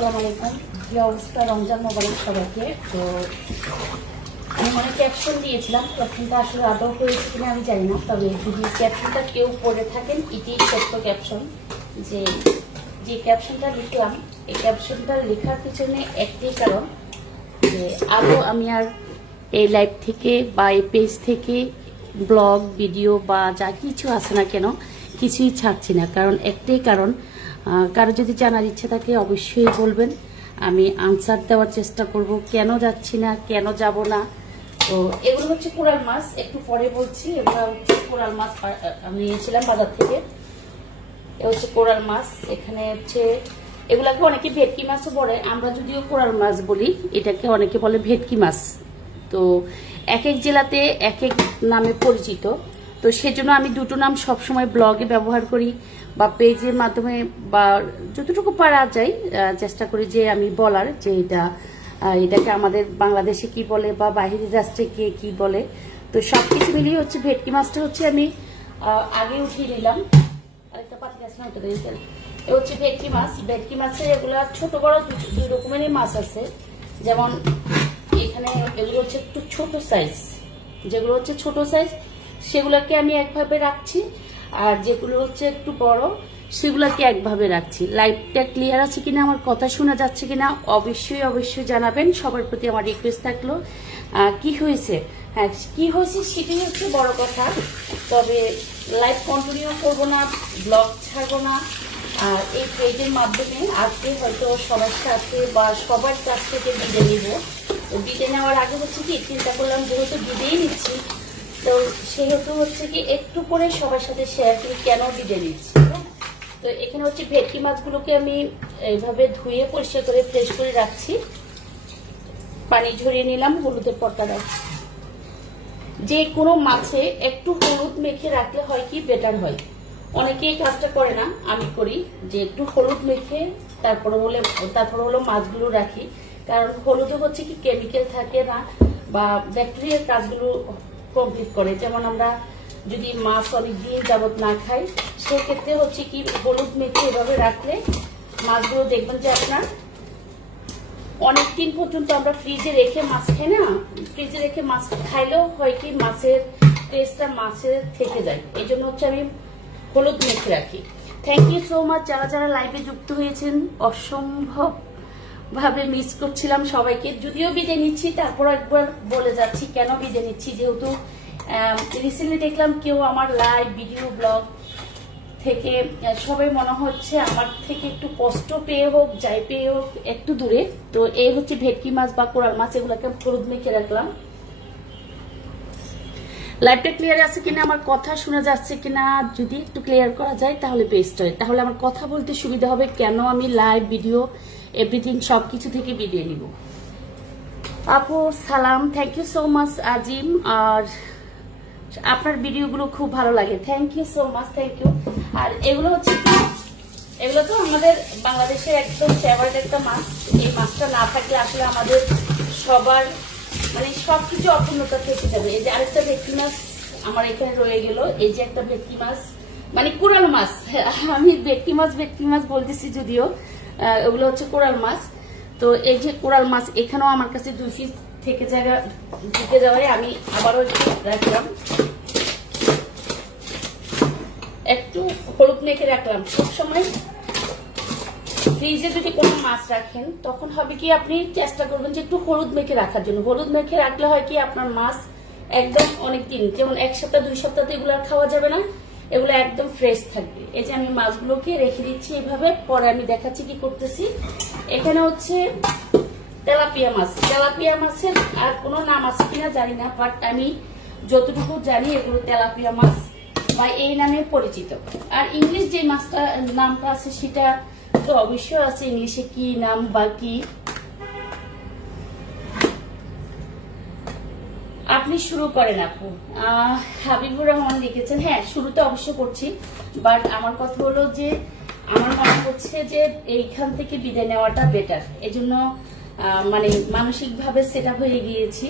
আসসালামু আলাইকুম। কি অবস্থা? রমজান মোবারক সবাইকে। তো আমি অনেক ক্যাপশন দিয়েছিলাম, ক্যাপশনটা আসলে আদৌ হয়েছে কিনা আমি জানি না, তবে যদি ক্যাপশনটা কেউ পড়ে থাকেন এটি সত্য ক্যাপশন। যে ক্যাপশনটা লিখলাম, এই ক্যাপশনটা লেখার পিছনে একটাই কারণ যে আদৌ আমি আর এই লাইভ থেকে বা এই পেজ থেকে ব্লগ ভিডিও বা যা কিছু আছে না কেন কিছুই ছাড়ছি না। কারণ একটাই কারণ, কারো যদি জানার ইচ্ছে থাকে অবশ্যই বলবেন, আমি আনসার দেওয়ার চেষ্টা করব কেন যাচ্ছি না, কেন যাব না। তো এগুলো হচ্ছে কোরাল মাছ, একটু পরে বলছি। এগুলো হচ্ছে কোরাল মাছ আমি নিয়েছিলাম বাজার থেকে। এ হচ্ছে কোরাল মাছ। এখানে হচ্ছে এগুলাকে অনেকে ভেটকি মাছও বলে, আমরা যদিও কোরাল মাছ বলি, এটাকে অনেকে বলে ভেটকি মাছ। তো এক এক জেলাতে এক এক নামে পরিচিত। তো সেজন্য আমি দুটো নাম সবসময় ব্লগে ব্যবহার করি বা পেজের মাধ্যমে বা যতটুকু পারা যায় চেষ্টা করি যে আমি বলার যে এটাকে আমাদের বাংলাদেশে কি বলে বা বাইরের রাষ্ট্রে কে কি বলে। তো সবকিছু মিলিয়ে হচ্ছে ভেটকি মাছটা হচ্ছে আমি আগে উঠিয়ে নিলাম। আরেকটা পাতি গাছ না, ওটা দিয়ে এ হচ্ছে ভেটকি মাছ। ভেটকি মাছের এগুলা ছোট বড় দুই রকমেরই মাছ আছে। যেমন এখানে এগুলো হচ্ছে একটু ছোট সাইজ, যেগুলো হচ্ছে ছোট সাইজ সেগুলোকে আমি একভাবে রাখছি, আর যেগুলো হচ্ছে একটু বড় সেগুলোকে একভাবে রাখছি। লাইভটা ক্লিয়ার আছে কিনা, আমার কথা শোনা যাচ্ছে কিনা অবশ্যই অবশ্যই জানাবেন। সবার প্রতি আমার রিকোয়েস্ট থাকলো। কি হয়েছে, হ্যাঁ কি হয়েছে সেটাই হচ্ছে বড় কথা। তবে লাইভ কন্টিনিউ করবো না, ব্লগ ছাড়বো না। আর এই পেজের মাধ্যমে আজকে হয়তো সবার সাথে বা সবার কাছ থেকে বিদায় নিব। বিদায় নেওয়ার আগে হচ্ছে কি চিন্তা করলাম, যেহেতু বিদায় নিচ্ছি তো সেহেতু হচ্ছে কি একটু করে সবার সাথে শেয়ার করি কেন বিদায় নিচ্ছি। তো এখানে হচ্ছে ভেটকি মাছগুলোকে আমি এইভাবে ধুয়ে পরিষ্কার করে ফ্রেশ করে রাখছি। পানি ঝরিয়ে নিলাম, হলুদের পট্টা রাখছি। যে কোনো মাছে একটু হলুদ মেখে রাখলে হয় কি বেটার হয়। অনেকে এই কাজটা করে না, আমি করি যে একটু হলুদ মেখে তারপরে হলো মাছগুলো রাখি। কারণ হলুদে হচ্ছে কি কেমিক্যাল থাকে না বা ব্যাকটেরিয়ার কাজগুলো কমপ্লিট করে। যেমন আমরা যদি মাছ অনেক দিন যাবত না খাই, সেক্ষেত্রে হচ্ছে কি হলুদ মেখে এভাবে রাখলে মাছগুলো দেখবেন যে আপনার অনেক দিন পর্যন্ত আমরা ফ্রিজে রেখে মাছ খাই না, ফ্রিজে রেখে মাছ খাইলেও হয় কি মাছের টেস্টটা মাছের থেকে যায়। এই জন্য হচ্ছে আমি হলুদ মেখে রাখি। থ্যাংক ইউ সো মাচ যারা যারা লাইভে যুক্ত হয়েছেন, অসম্ভব ভাবে মিস করছিলাম সবাইকে। যদিও বিদায় নিচ্ছি, তারপর একবার বলে যাচ্ছি কেন বিদায় নিচ্ছি। যেহেতু রিসেন্টলি দেখলাম কেউ আমার লাইভ ভিডিও ব্লগ থেকে সবাই মনে হচ্ছে আমার থেকে একটু কষ্ট পেয়ে হোক যাই পেয়ে হোক একটু দূরে। তো এই হচ্ছে ভেটকি মাছ বা কোরাল মাছ, এগুলোকে হলুদ মেখে রাখলাম। লাইভটা ক্লিয়ার আছে কিনা, আমার কথা শোনা যাচ্ছে কিনা যদি একটু ক্লিয়ার করা যায় তাহলে বেস্ট হয়, তাহলে আমার কথা বলতে সুবিধা হবে। কেন আমি লাইভ ভিডিও এভরিথিং সবকিছু থেকে ভিডিও নিব। আপু সালাম, thank you so much Azim. আর আপনার ভিডিওগুলো খুব ভালো লাগে, thank you so much, thank you. আর এগুলো হচ্ছে কি, এগুলো তো আমাদের বাংলাদেশের একদম ফেভারিট একটা মাছ। এই মাছটা না থাকলে আসলে আমাদের সবার মানে সবকিছু অপূর্ণতা থেকে যাবে। এই যে আরেকটা ভেটকি মাছ আমার এখানে রয়ে গেল, এই যে একটা ভেটকি মাছ মানে কোরাল মাছ, আমি ভেটকি মাছ বলতেছি যদিও ওগুলো হচ্ছে কোরাল মাছ। তো এই যে কোরাল মাছ এখানেও আমার কাছে 2 পিস থেকে ঢুকে যাওয়ায় আমি আবারও রাখলাম, একটু হলুদ মেখে রাখলাম। সবসময় ফ্রিজে যদি কোনো মাছ রাখেন তখন হবে কি আপনি চেষ্টা করবেন যে একটু হলুদ মেখে রাখার জন্য। হলুদ মেখে রাখলে হয় কি আপনার মাছ একদম অনেকদিন, যেমন 1 সপ্তাহ 2 সপ্তাহ তো এগুলো খাওয়া যাবে না, এগুলো একদম ফ্রেশ থাকবে। এই যে আমি মাছগুলোকে রেখে দিচ্ছি এভাবে, পরে আমি দেখাচ্ছি কি করতেছি। এখানে হচ্ছে তেলাপিয়া মাছ। তেলাপিয়া মাছের আর কোনো নাম আছে কিনা জানি না, বাট আমি যতটুকু জানি এগুলো তেলাপিয়া মাছ বা এই নামে পরিচিত। আর ইংলিশ যে মাছটা নামটা আছে সেটা তো অবশ্যই আছে, ইংলিশে কি নাম বা কি। আপনি শুরু করেন আপু, হাবিবুর রহমান লিখেছেন। হ্যাঁ শুরুতে অবশ্যই করছি, বাট আমার কথা হলো যে আমার মনে হচ্ছে যে এইখান থেকে বিদায় নেওয়াটা বেটার। এই জন্য মানে মানসিক ভাবে সেটা হয়ে গিয়েছি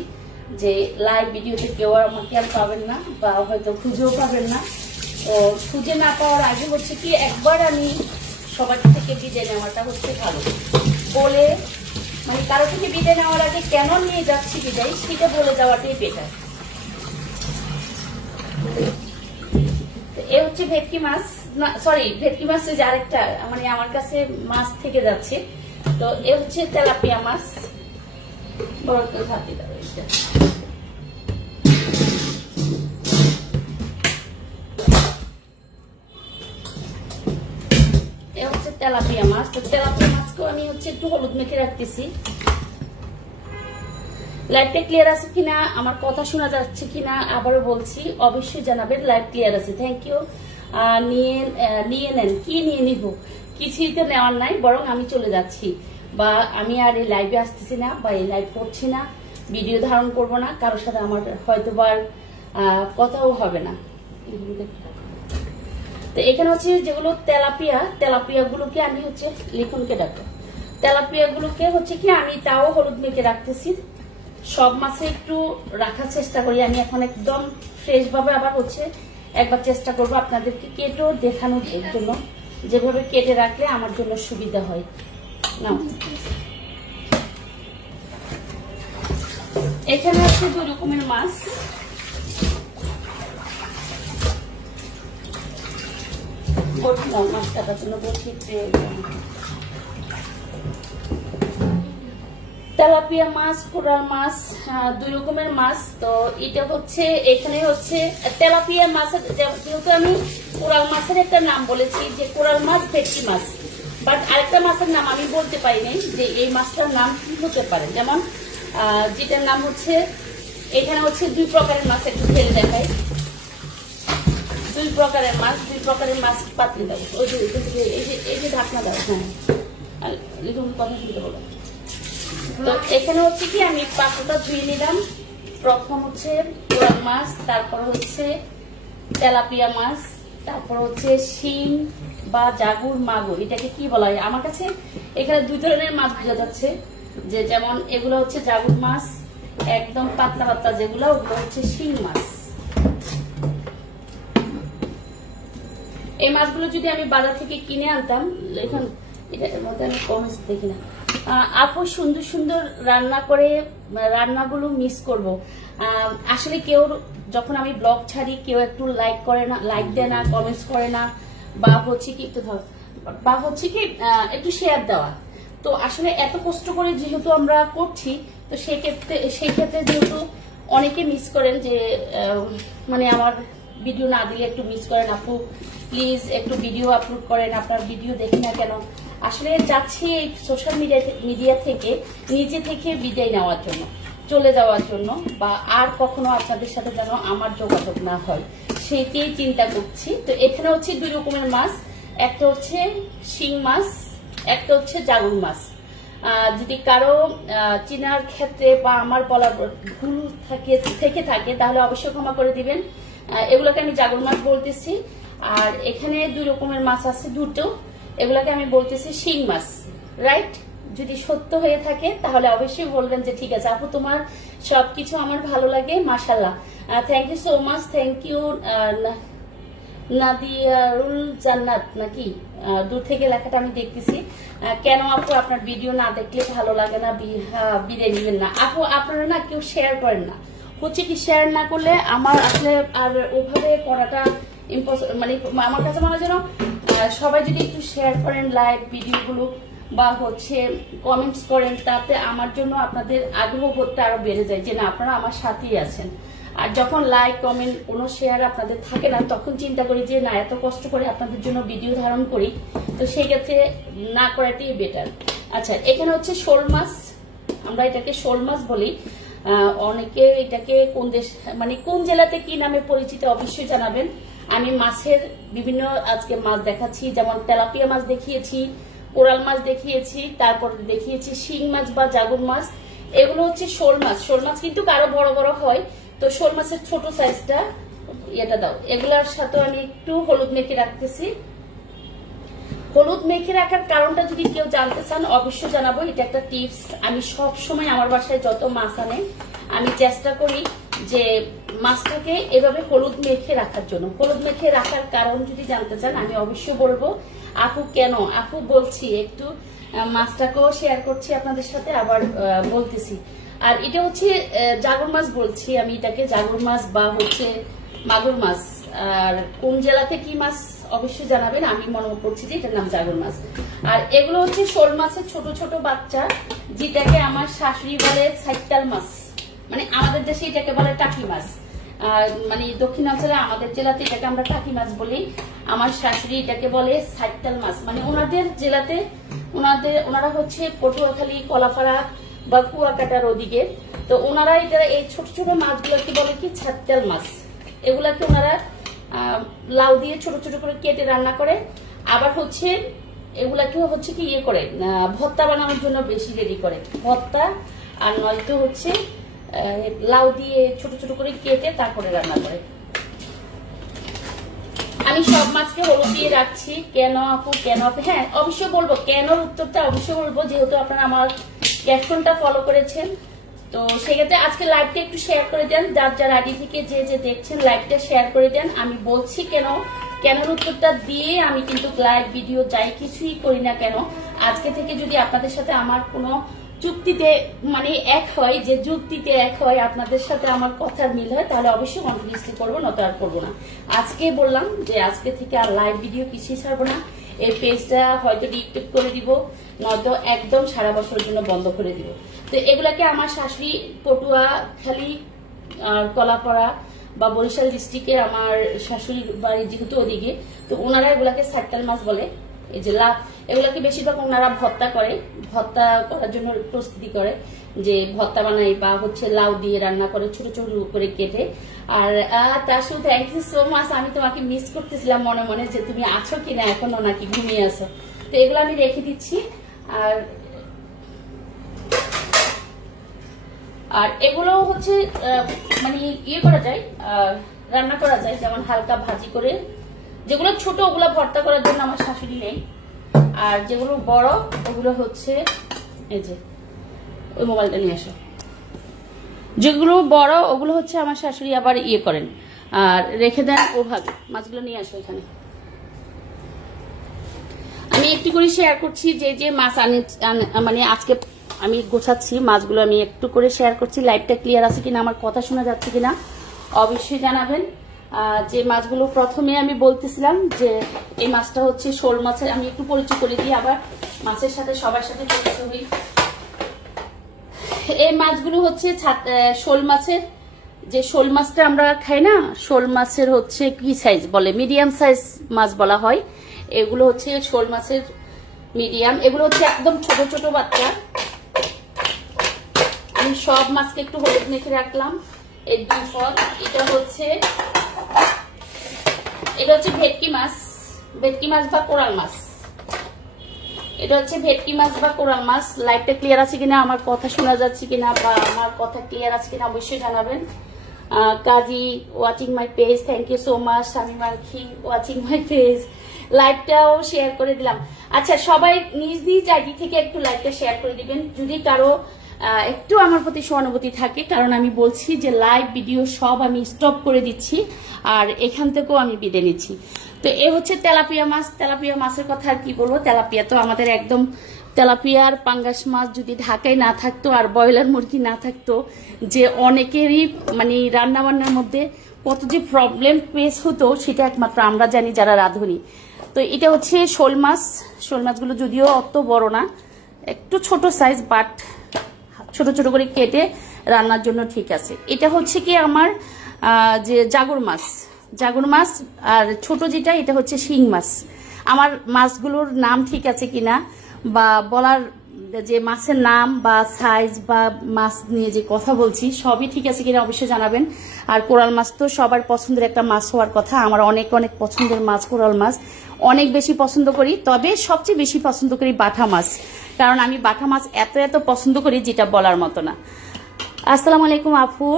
যে লাইভ ভিডিওতে কেউ আমাকে আর পাবেন না বা হয়তো খুঁজেও পাবেন না। তো খুঁজে না পাওয়ার আগে হচ্ছে কি একবার আমি সবার থেকে বিদায় নেওয়াটা হচ্ছে ভালো। বলে মানে কারো থেকে বিদায় নেওয়ার আগে কেন নিয়ে যাচ্ছি বিদায় সেটা বলে দেওয়াটাই বেটার। এ হচ্ছে ভেটকি মাছ, সরি ভেটকি মাছ যে আরেকটা মানে আমার কাছে মাছ থেকে যাচ্ছে। তো এ হচ্ছে তেলাপিয়া মাছ, বড় করে ভাতি দাও এটা। এ হচ্ছে তেলাপিয়া মাছ। তো তেলাপিয়া মাছকেও আমি হচ্ছে একটু হলুদ মেখে রাখতেছি। লাইভটা ক্লিয়ার আছে কিনা, আমার কথা শোনা যাচ্ছে কিনা আবারও বলছি, অবশ্যই জানাবেন। লাইভ ক্লিয়ার আছে, থ্যাংক ইউ। নিয়ে নেন, কি নিয়ে নিব, কিছুই তো নেওয়ার নাই, বরং আমি চলে যাচ্ছি বা আমি আর এই লাইভে আসতেছি না বা এই লাইভ করছি না, ভিডিও ধারণ করব না, কারোর সাথে আমার হয়তো বার কথাও হবে না। তো এখানে হচ্ছে যেগুলো তেলাপিয়া গুলোকে আমি হচ্ছে লিখুন কেটাকে, তেলাপিয়া গুলোকে হচ্ছে কি আমি তাও হলুদ মেখে রাখতেছি। সব মাছে একটু রাখার চেষ্টা করি আমি এখন একদম ফ্রেশ ভাবে, আবার হচ্ছে একবার চেষ্টা করবো আপনাদেরকে কেটেও দেখানোর জন্য, যেভাবে কেটে রাখলে আমার জন্য সুবিধা হয়। না এখানে আছে 2 রকমের মাছ, মাছ কাটার জন্য তেলাপিয়া মাছ, কোরাল মাছ, 2 রকমের মাছ। তো এটা হচ্ছে এখানে হচ্ছে তেলাপিয়া মাছের, যেহেতু আমি কোরাল মাছের একটা নাম বলেছি যে কোরাল মাছ ভেটকি মাছ, বাট আরেকটা মাছের নাম আমি বলতে পারিনি যে এই মাছটার নাম কি হতে পারে। যেমন যেটার নাম হচ্ছে এখানে হচ্ছে 2 প্রকারের মাছ, একটু ফেলে দেখাই। 2 প্রকারের মাছ পাতলি দাও, ওই যে এই যে ঢাকনা দাও। হ্যাঁ কথা শুনতে বলো। তো এখানে হচ্ছে কি আমি পাত্রটা ধুয়ে নিলাম। প্রথম হচ্ছে কোরাল মাছ, তারপর হচ্ছে তেলাপিয়া মাছ, তারপর হচ্ছে শিং বা জাগুর মাগুর, এটাকে কি বলা হয় আমার কাছে এখানে 2 ধরনের মাছ বোঝা যাচ্ছে। যে যেমন এগুলো হচ্ছে জাগুর মাছ, একদম পাতলা পাতলা যেগুলো, ওগুলো হচ্ছে শিং মাছ। এই মাছগুলো যদি আমি বাজার থেকে কিনে আনতাম, এখন এটার মধ্যে আমি কমেন্টস দেখি না, আপু সুন্দর সুন্দর রান্না করে রান্নাগুলো মিস করব। আসলে কেউ যখন আমি ব্লগ ছাড়ি কেউ একটু লাইক করে না, লাইক দেয় না, কমেন্টস করে না, বা হচ্ছে কি একটু শেয়ার দেওয়া। তো আসলে এত কষ্ট করে যেহেতু আমরা করছি, তো সেই ক্ষেত্রে যেহেতু অনেকে মিস করেন যে মানে আমার ভিডিও না দিলে একটু মিস করেন, আপু প্লিজ একটু ভিডিও আপলোড করেন, আপনার ভিডিও দেখি না কেন। আসলে যাচ্ছি এই সোশ্যাল মিডিয়া থেকে নিজে থেকে বিদায় নেওয়ার জন্য, চলে যাওয়ার জন্য, বা আর কখনো আপনাদের সাথে যেন আমার যোগাযোগ না হয় সেটাই চিন্তা করছি। তো এখানে হচ্ছে 2 রকমের মাছ, একটা হচ্ছে শিং মাছ, একটা হচ্ছে জাগুর মাছ। যদি কারো চিনার ক্ষেত্রে বা আমার বলা ভুল থেকে থাকে তাহলে অবশ্যই ক্ষমা করে দিবেন। এগুলোকে আমি জাগুর মাছ বলতেছি। আর এখানে 2 রকমের মাছ আছে, 2টো, এগুলোকে আমি বলতেছি শিং মাছ, রাইট? যদি সত্য হয়ে থাকে তাহলে অবশ্যই বলবেন যে ঠিক আছে আপু তোমার সবকিছু আমার ভালো লাগে, মাশাআল্লাহ। Thank you so much, thank you. Nadiarul Jannat নাকি, দূর থেকে লেখাটা আমি দেখতেছি। কেন আপু আপনার ভিডিও না দেখলে ভালো লাগে না, বিদায় নেবেন না? আপু আপনারা না কেউ শেয়ার করেন না, হচ্ছে কি শেয়ার না করলে আমার আসলে আর ওভাবে করাটা ইম্পসিবল। মানে আমার কাছে মনে হয় যেন সবাই যদি একটু শেয়ার করেন লাইভ ভিডিওগুলো বা হচ্ছে কমেন্টস করেন, তাতে আমার জন্য আপনাদের আগ্রহ বোধটা আরো বেড়ে যায় যে না আপনারা আমার সাথেই আছেন। আর যখন লাইক কমেন্ট কোনো শেয়ার আপনাদের থাকে না, তখন চিন্তা করি যে না এত কষ্ট করে আপনাদের জন্য ভিডিও ধারণ করি, তো সেই ক্ষেত্রে না করাটাই বেটার। আচ্ছা এখানে হচ্ছে শোল মাছ, আমরা এটাকে শোল মাছ বলি। অনেকে এটাকে কোন দেশ মানে কোন জেলাতে কি নামে পরিচিত অবশ্যই জানাবেন। আমি মাছের বিভিন্ন আজকে মাছ দেখাচ্ছি, যেমন তেলাপিয়া মাছ দেখিয়েছি, কোরাল মাছ দেখিয়েছি, তারপর দেখিয়েছি শিং মাছ বা জাগুর মাছ। এগুলো হচ্ছে শোল মাছ। শোল মাছ কিন্তু আরো বড় বড় হয়, তো শোল মাছের ছোট সাইজটা এটা দাও। এগুলোর সাথে আমি একটু হলুদ মেখে রাখতেছি। হলুদ মেখে রাখার কারণটা যদি কেউ জানতে চান অবশ্যই জানাবো, এটা একটা টিপস। আমি সব সময় আমার বাসায় যত মাছ আনে আমি চেষ্টা করি যে মাছটাকে এভাবে হলুদ মেখে রাখার জন্য। হলুদ মেখে রাখার কারণ যদি জানতে চান আমি অবশ্যই বলবো। আপু কেন, আপু বলছি একটু, মাছটাকেও শেয়ার করছি আপনাদের সাথে, আবার বলতেছি। আর এটা হচ্ছে জাগর মাছ বলছি আমি এটাকে, জাগর মাছ বা হচ্ছে মাগুর মাছ। আর কোন জেলাতে কি মাছ অবশ্যই জানাবেন, আমি মনে করছি যে এটার নাম জাগর মাছ। আর এগুলো হচ্ছে শোল মাছের ছোট ছোট বাচ্চা, যেটাকে আমার শাশুড়ি বলে সাইতাল মাছ, মানে আমাদের দেশে এটাকে বলে টাকি মাছ। মানে দক্ষিণাঞ্চলে আমাদের জেলাতে এটাকে আমরা টাকি মাছ বলি, আমার শাশুড়ি এটাকে বলে সাইতাল মাছ। মানে ওনাদের জেলাতে ওনারা হচ্ছে পটুয়াখালী, কলাপাড়া বা কুয়াকাটার ওদিকে, তো ওনারা এটা এই ছোট ছোট মাছগুলোকে বলে কি সাইতাল মাছ। এগুলাকে ওনারা লাউ দিয়ে ছোট ছোট করে কেটে রান্না করে, আবার হচ্ছে এগুলাকে হচ্ছে কি ইয়ে করে ভর্তা বানানোর জন্য বেশি রেডি করে, ভর্তা আর নয়তো হচ্ছে লাউ দিয়ে ছোট ছোট করে কেটে তারপরে রান্না করে। আমি সব মাছকে হলুদ দিয়ে রাখছি। কেন আপু, কেন আপু? হ্যাঁ অবশ্যই বলবো, কেন উত্তরটা অবশ্যই বলবো, যেহেতু আপনারা আমার ক্যাপশনটা ফলো করেছেন। তো সেক্ষেত্রে আজকে লাইভটা একটু শেয়ার করে দেন, যার যার আইডি থেকে যে দেখছেন লাইভটা শেয়ার করে দেন। আমি বলছি কেন উত্তরটা দিয়ে আমি কিন্তু লাইভ ভিডিও যাই কিছুই করি না কেন, আজকে থেকে যদি আপনাদের সাথে আমার কোনো চুক্তিতে মানে এক হয়, যে যুক্তিতে এক হয়, আপনাদের সাথে আমার কথার মিল হয়, তাহলে অবশ্যই কন্টিনিউসলি করবো, নয়তো আর করবো না। আজকে বললাম যে আজকে থেকে আর লাইভ ভিডিও কিছুই ছাড়বো না। এই পেজটা হয়তো ডিএক্টিভ করে দিব, নয়তো একদম সারা বছরের জন্য বন্ধ করে দিব। তো এগুলাকে আমার শাশুড়ি পটুয়াখালী, কলাপাড়া বা বরিশাল ডিস্ট্রিক্টে আমার শাশুড়ির বাড়ি যেহেতু ওদিকে, তো ওনারা এগুলাকে সাইতাল মাছ বলে। এই যে এগুলাকে বেশিরভাগ ওনারা ভর্তা করে, ভর্তা করার জন্য প্রস্তুতি করে, যে ভর্তা বানাই বা হচ্ছে লাউ দিয়ে রান্না করে ছোট ছোট করে কেটে। আর তার সাথে থ্যাংক ইউ সো মাচ, আমি তোমাকে মিস করতেছিলাম মনে মনে, যে তুমি আছো কিনা এখনো নাকি ঘুমিয়ে আছো। তো এগুলো আমি রেখে দিচ্ছি। আর এগুলো হচ্ছে মানে ইয়ে করা যায়, রান্না করা যায়, যেমন হালকা ভাজি করে। যেগুলো ছোট ওগুলো ভর্তা করার জন্য আমার শাশুড়ি নেই, আর যেগুলো বড় ওগুলো হচ্ছে এই যে ওই মোবাইলটা নিয়ে আসো, যেগুলো বড় ওগুলো হচ্ছে আমার শাশুড়ি আবার ইয়ে করেন আর রেখে দেন ওভাবে। মাছগুলো নিয়ে আসো এখানে। আমি একটু করে শেয়ার করছি যে মাছ মানে আজকে আমি গোছাচ্ছি মাছগুলো, আমি একটু করে শেয়ার করছি। লাইভটা ক্লিয়ার আছে কিনা, আমার কথা শোনা যাচ্ছে কিনা অবশ্যই জানাবেন। যে মাছগুলো প্রথমে আমি বলতেছিলাম যে এই মাছটা হচ্ছে শোল মাছের, আমি একটু পরিচয় করে দিই, আবার মাছের সাথে সবার সাথে পরিচয় হই। এই মাছগুলো হচ্ছে শোল মাছের, যে শোল মাছটা আমরা খাই না, শোল মাছের হচ্ছে কি সাইজ বলে, মিডিয়াম সাইজ মাছ বলা হয়। এগুলো হচ্ছে শোল মাছের মিডিয়াম, এগুলো হচ্ছে একদম ছোট ছোট বাচ্চা। আমি সব মাছকে একটু হলুদ মেখে রাখলাম। এই দুই ফল, এটা হচ্ছে ভেটকি মাছ বা কোরাল মাছ। এটা হচ্ছে ভেটকি মাছ বা কোরাল মাছ। লাইভটা ক্লিয়ার আছে কিনা, আমার কথা শোনা যাচ্ছে কিনা বা আমার কথা ক্লিয়ার আছে কিনা অবশ্যই জানাবেন। Kazi watching my page, thank you so much. Shamima Akhi watching my page, লাইভটাও শেয়ার করে দিলাম। আচ্ছা সবাই নিজ নিজ আইডি থেকে একটু লাইভটা শেয়ার করে দিবেন, যদি কারো একটু আমার প্রতি সহানুভূতি থাকে, কারণ আমি বলছি যে লাইভ ভিডিও সব আমি স্টপ করে দিচ্ছি, আর এখান থেকেও আমি বিদায় নিচ্ছি। তো এ হচ্ছে তেলাপিয়া মাছ। তেলাপিয়া মাছের কথা আর কি বলবো, তেলাপিয়া তো আমাদের একদম, তেলাপিয়ার পাঙ্গাস মাছ যদি ঢাকায় না থাকতো আর ব্রয়লার মুরগি না থাকতো, যে অনেকেরই মানে রান্না বান্নার মধ্যে কত যে প্রবলেম ফেস হতো, সেটা একমাত্র আমরা জানি যারা রাঁধুনি। তো এটা হচ্ছে শোল মাছ। শোল মাছগুলো যদিও অত বড় না, একটু ছোট সাইজ, বাট ছোট ছোট করে কেটে রান্নার জন্য ঠিক আছে। এটা হচ্ছে কি আমার যে জাগর মাছ, আর ছোট যেটা এটা হচ্ছে শিং মাছ। আমার মাছগুলোর নাম ঠিক আছে কিনা বা বলার যে মাছের নাম বা সাইজ বা মাছ নিয়ে যে কথা বলছি সবই ঠিক আছে কিনা অবশ্যই জানাবেন। আর কোরাল মাছ তো সবার পছন্দের একটা মাছ হওয়ার কথা, আমার অনেক অনেক পছন্দের মাছ কোরাল মাছ, অনেক বেশি পছন্দ করি। তবে সবচেয়ে বেশি পছন্দ করি বাটা মাছ, কারণ আমি বাটা মাছ এত পছন্দ করি যেটা বলার মতো না। আসসালামু আলাইকুম আপুর,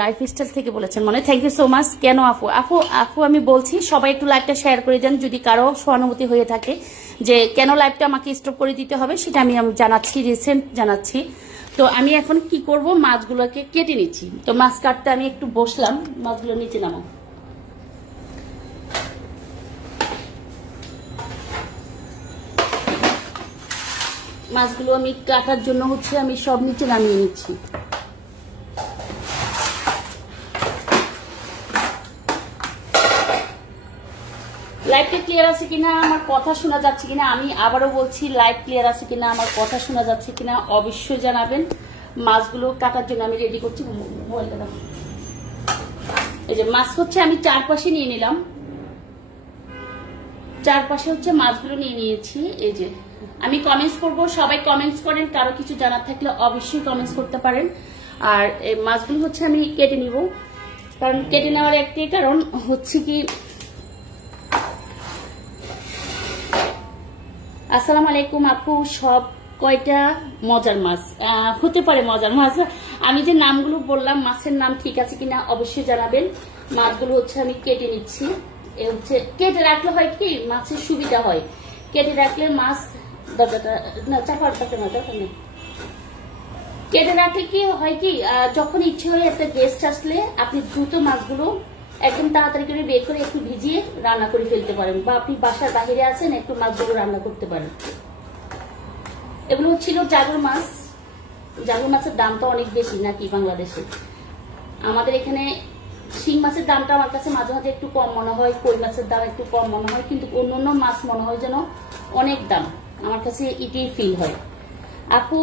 লাইফস্টাইল থেকে বলেছেন মনে, থ্যাংক ইউ সো মাচ। কেন আপু আমি বলছি সবাই একটু লাইভটা শেয়ার করে দেন, যদি কারো সহানুভূতি হয়ে থাকে যে কেন লাইভটা আমাকে স্টপ করে দিতে হবে, সেটা আমি জানাচ্ছি, রিসেন্ট জানাচ্ছি। তো আমি এখন কি করব, মাছগুলোকে কেটে নিচ্ছি। তো মাছ কাটতে আমি একটু বসলাম, মাছগুলো নিচে নামাও। মাছগুলো আমি কাটার জন্য হচ্ছে আমি সব নিচে নামিয়ে নিচ্ছি। লাইভটা ক্লিয়ার আছে কিনা, আমার কথা শোনা যাচ্ছে কিনা, আমি আবারও বলছি লাইভ ক্লিয়ার আছে কিনা, আমার কথা শোনা যাচ্ছে কিনা অবশ্যই জানাবেন। মাছগুলো কাটার জন্য আমি রেডি করছি। এই যে মাছ হচ্ছে আমি চারপাশে নিয়ে নিলাম, চারপাশে হচ্ছে মাছগুলো নিয়ে নিয়েছি। এই যে আমি কমেন্টস করব, সবাই কমেন্টস করেন, কারো কিছু জানার থাকলে অবশ্যই কমেন্টস করতে পারেন। আর এই মাছগুলো হচ্ছে আমি কেটে নিব, কারণ কেটে নেওয়ার একটাই কারণ হচ্ছে কি, আসসালামু আলাইকুম আপু, সব কয়টা মজার মাছ হতে পারে? মজার মাছ, আমি যে নামগুলো বললাম মাছের নাম ঠিক আছে কিনা অবশ্যই জানাবেন। মাছগুলো হচ্ছে আমি কেটে নিচ্ছি। এ হচ্ছে কেটে রাখলে হয় কি মাছের সুবিধা হয়, কেটে রাখলে মাছ কেটে রাখলে কি হয় কি, যখন ইচ্ছে হয় একটা গেস্ট আসলে আপনি দ্রুত মাছগুলো একদম তাড়াতাড়ি করে বের করে একটু ভিজিয়ে রান্না করে ফেলতে পারেন, বা আপনি বাসার বাহিরে আছেন একটু মাছগুলো রান্না করতে পারেন। এগুলো ছিল জাগুর মাছ। জাগুর মাছের দামটা অনেক বেশি নাকি বাংলাদেশে? আমাদের এখানে শিং মাছের দামটা আমার কাছে মাঝে মাঝে একটু কম মনে হয়, কই মাছের দাম একটু কম মনে হয়, কিন্তু অন্য মাছ মনে হয় যেন অনেক দাম, আমার কাছে এটাই ফিল হয়। আপু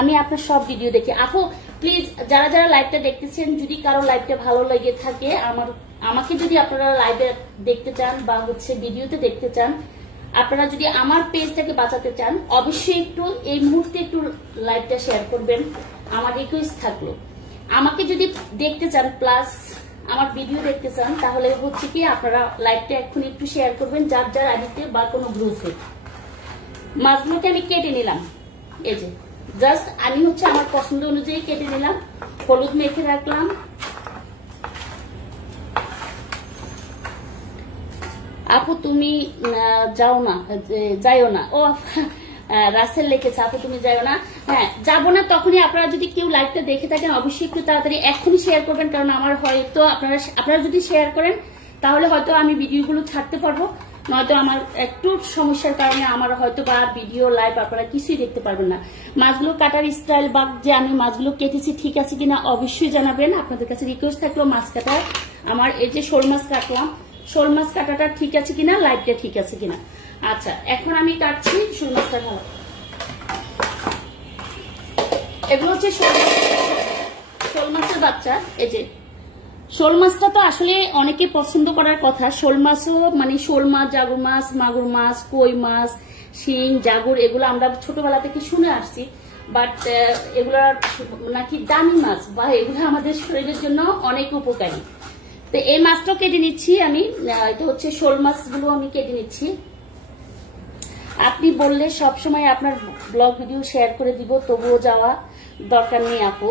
আমি আপনার সব ভিডিও দেখি। আপু প্লিজ যারা যারা লাইভটা দেখতেছেন, যদি কারো লাইভটা ভালো লেগে থাকে, আমাকে যদি আপনারা লাইভে দেখতে চান বা হচ্ছে ভিডিওতে দেখতে চান, আপনারা যদি আমার পেজটাকে বাঁচাতে চান, অবশ্যই একটু এই মুহূর্তে একটু লাইভটা শেয়ার করবেন। আমার রিকোয়েস্ট থাকলো, আমাকে যদি দেখতে চান প্লাস আমার ভিডিও দেখতে চান, তাহলে হচ্ছে কি আপনারা লাইভটা এক্ষুনি একটু শেয়ার করবেন যার যার আইডিতে বা কোনো গ্রুপে। মাছগুলোকে আমি কেটে নিলাম, এই যে জাস্ট আমি হচ্ছে আমার পছন্দ অনুযায়ী কেটে নিলাম, হলুদ মেখে রাখলাম। আপু তুমি যাও না, যাইও না, ও রাসেল লিখেছে আপু তুমি যাইও না। হ্যাঁ যাবো না, তখনই আপনারা যদি কেউ লাইভটা দেখে থাকেন অবশ্যই একটু তাড়াতাড়ি এখনই শেয়ার করবেন, কারণ আমার হয়তো আপনারা যদি শেয়ার করেন তাহলে হয়তো আমি ভিডিওগুলো ছাড়তে পারবো, নয়তো আমার একটু সমস্যার কারণে আমার হয়তো বা ভিডিও লাইভ আপনারা কিছুই দেখতে পারবেন না। মাছগুলো কাটার স্টাইল বা যে আমি মাছগুলো কেটেছি ঠিক আছে কিনা অবশ্যই জানাবেন। আপনাদের কাছে রিকোয়েস্ট থাকলো মাছ কাটার, আমার এই যে শোল মাছ কাটলাম, শোল মাছ কাটাটা ঠিক আছে কিনা, লাইভটা ঠিক আছে কিনা। আচ্ছা এখন আমি কাটছি শোল মাছটা। ভালো, এগুলো হচ্ছে শোল মাছের বাচ্চা। এই যে শোল মাছটা তো আসলে অনেকে পছন্দ করার কথা। শোল মাছও মানে শোল মাছ, জাগুর মাছ, মাগুর মাছ, কই মাছ, শিং, জাগুর, এগুলো আমরা ছোটবেলা থেকে শুনে আসছি, বাট এগুলা নাকি দামি মাছ বা এগুলো আমাদের শরীরের জন্য অনেক উপকারী। তো এই মাছটাও কেটে নিচ্ছি আমি, এটা হচ্ছে শোল মাছগুলো আমি কেটে নিচ্ছি। আপনি বললে সবসময় আপনার ব্লগ ভিডিও শেয়ার করে দিব, তবুও যাওয়া দরকার নেই আপু।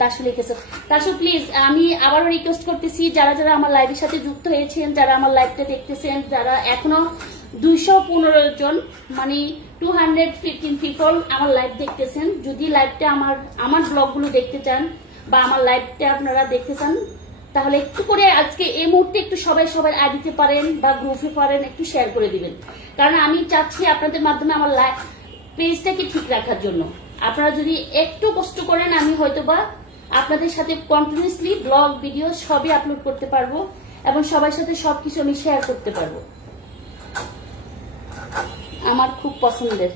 তাসু লিখেছে, তাসু প্লিজ আমি আবারও রিকোয়েস্ট করতেছি, যারা যারা আমার লাইভের সাথে যুক্ত হয়েছেন, যারা আমার লাইভটা দেখতেছেন, যারা এখনো 215 জন মানে 215 পিপল আমার লাইভ দেখতেছেন, যদি লাইভটা আমার ব্লগগুলো দেখতে চান বা আমার লাইভটা আপনারা দেখতে চান, তাহলে একটু করে আজকে এই মুহূর্তে একটু সবাই আইডিতে পারেন বা গ্রুপে পারেন একটু শেয়ার করে দিবেন, কারণ আমি চাচ্ছি আপনাদের মাধ্যমে আমার লাইভ পেজটাকে ঠিক রাখার জন্য। আপনারা যদি একটু কষ্ট করেন, আমি হয়তোবা আপনাদের সাথে কন্টিনিউসলি ব্লগ ভিডিও সবই আপলোড করতে পারবো এবং সবার সাথে সবকিছু আমি শেয়ার করতে পারবো। আমার খুব পছন্দের।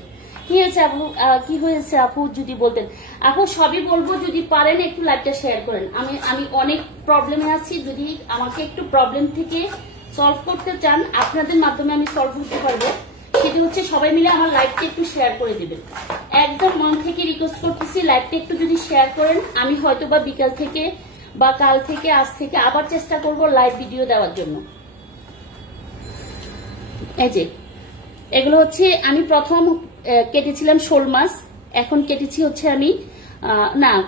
কি হয়েছে আপু, কি হয়েছে আপু যদি বলতেন? আপু সবই বলবো, যদি পারেন একটু লাইভটা শেয়ার করেন। আমি অনেক প্রবলেমে আছি, যদি আমাকে একটু প্রবলেম থেকে সলভ করতে চান, আপনাদের মাধ্যমে আমি সলভ করতে পারবো। সেটা হচ্ছে সবাই মিলে আমার লাইভটা একটু শেয়ার করে দিবেন। একদম মন থেকে রিকোয়েস্ট করতেছি, লাইভটা একটু যদি শেয়ার করেন, আমি হয়তো বা বিকাল থেকে বা কাল থেকে আজ থেকে আবার চেষ্টা করব লাইভ ভিডিও দেওয়ার জন্য। এই যে এগুলো হচ্ছে আমি প্রথম কেটেছিলাম শোল মাছ, এখন কেটেছি হচ্ছে আমি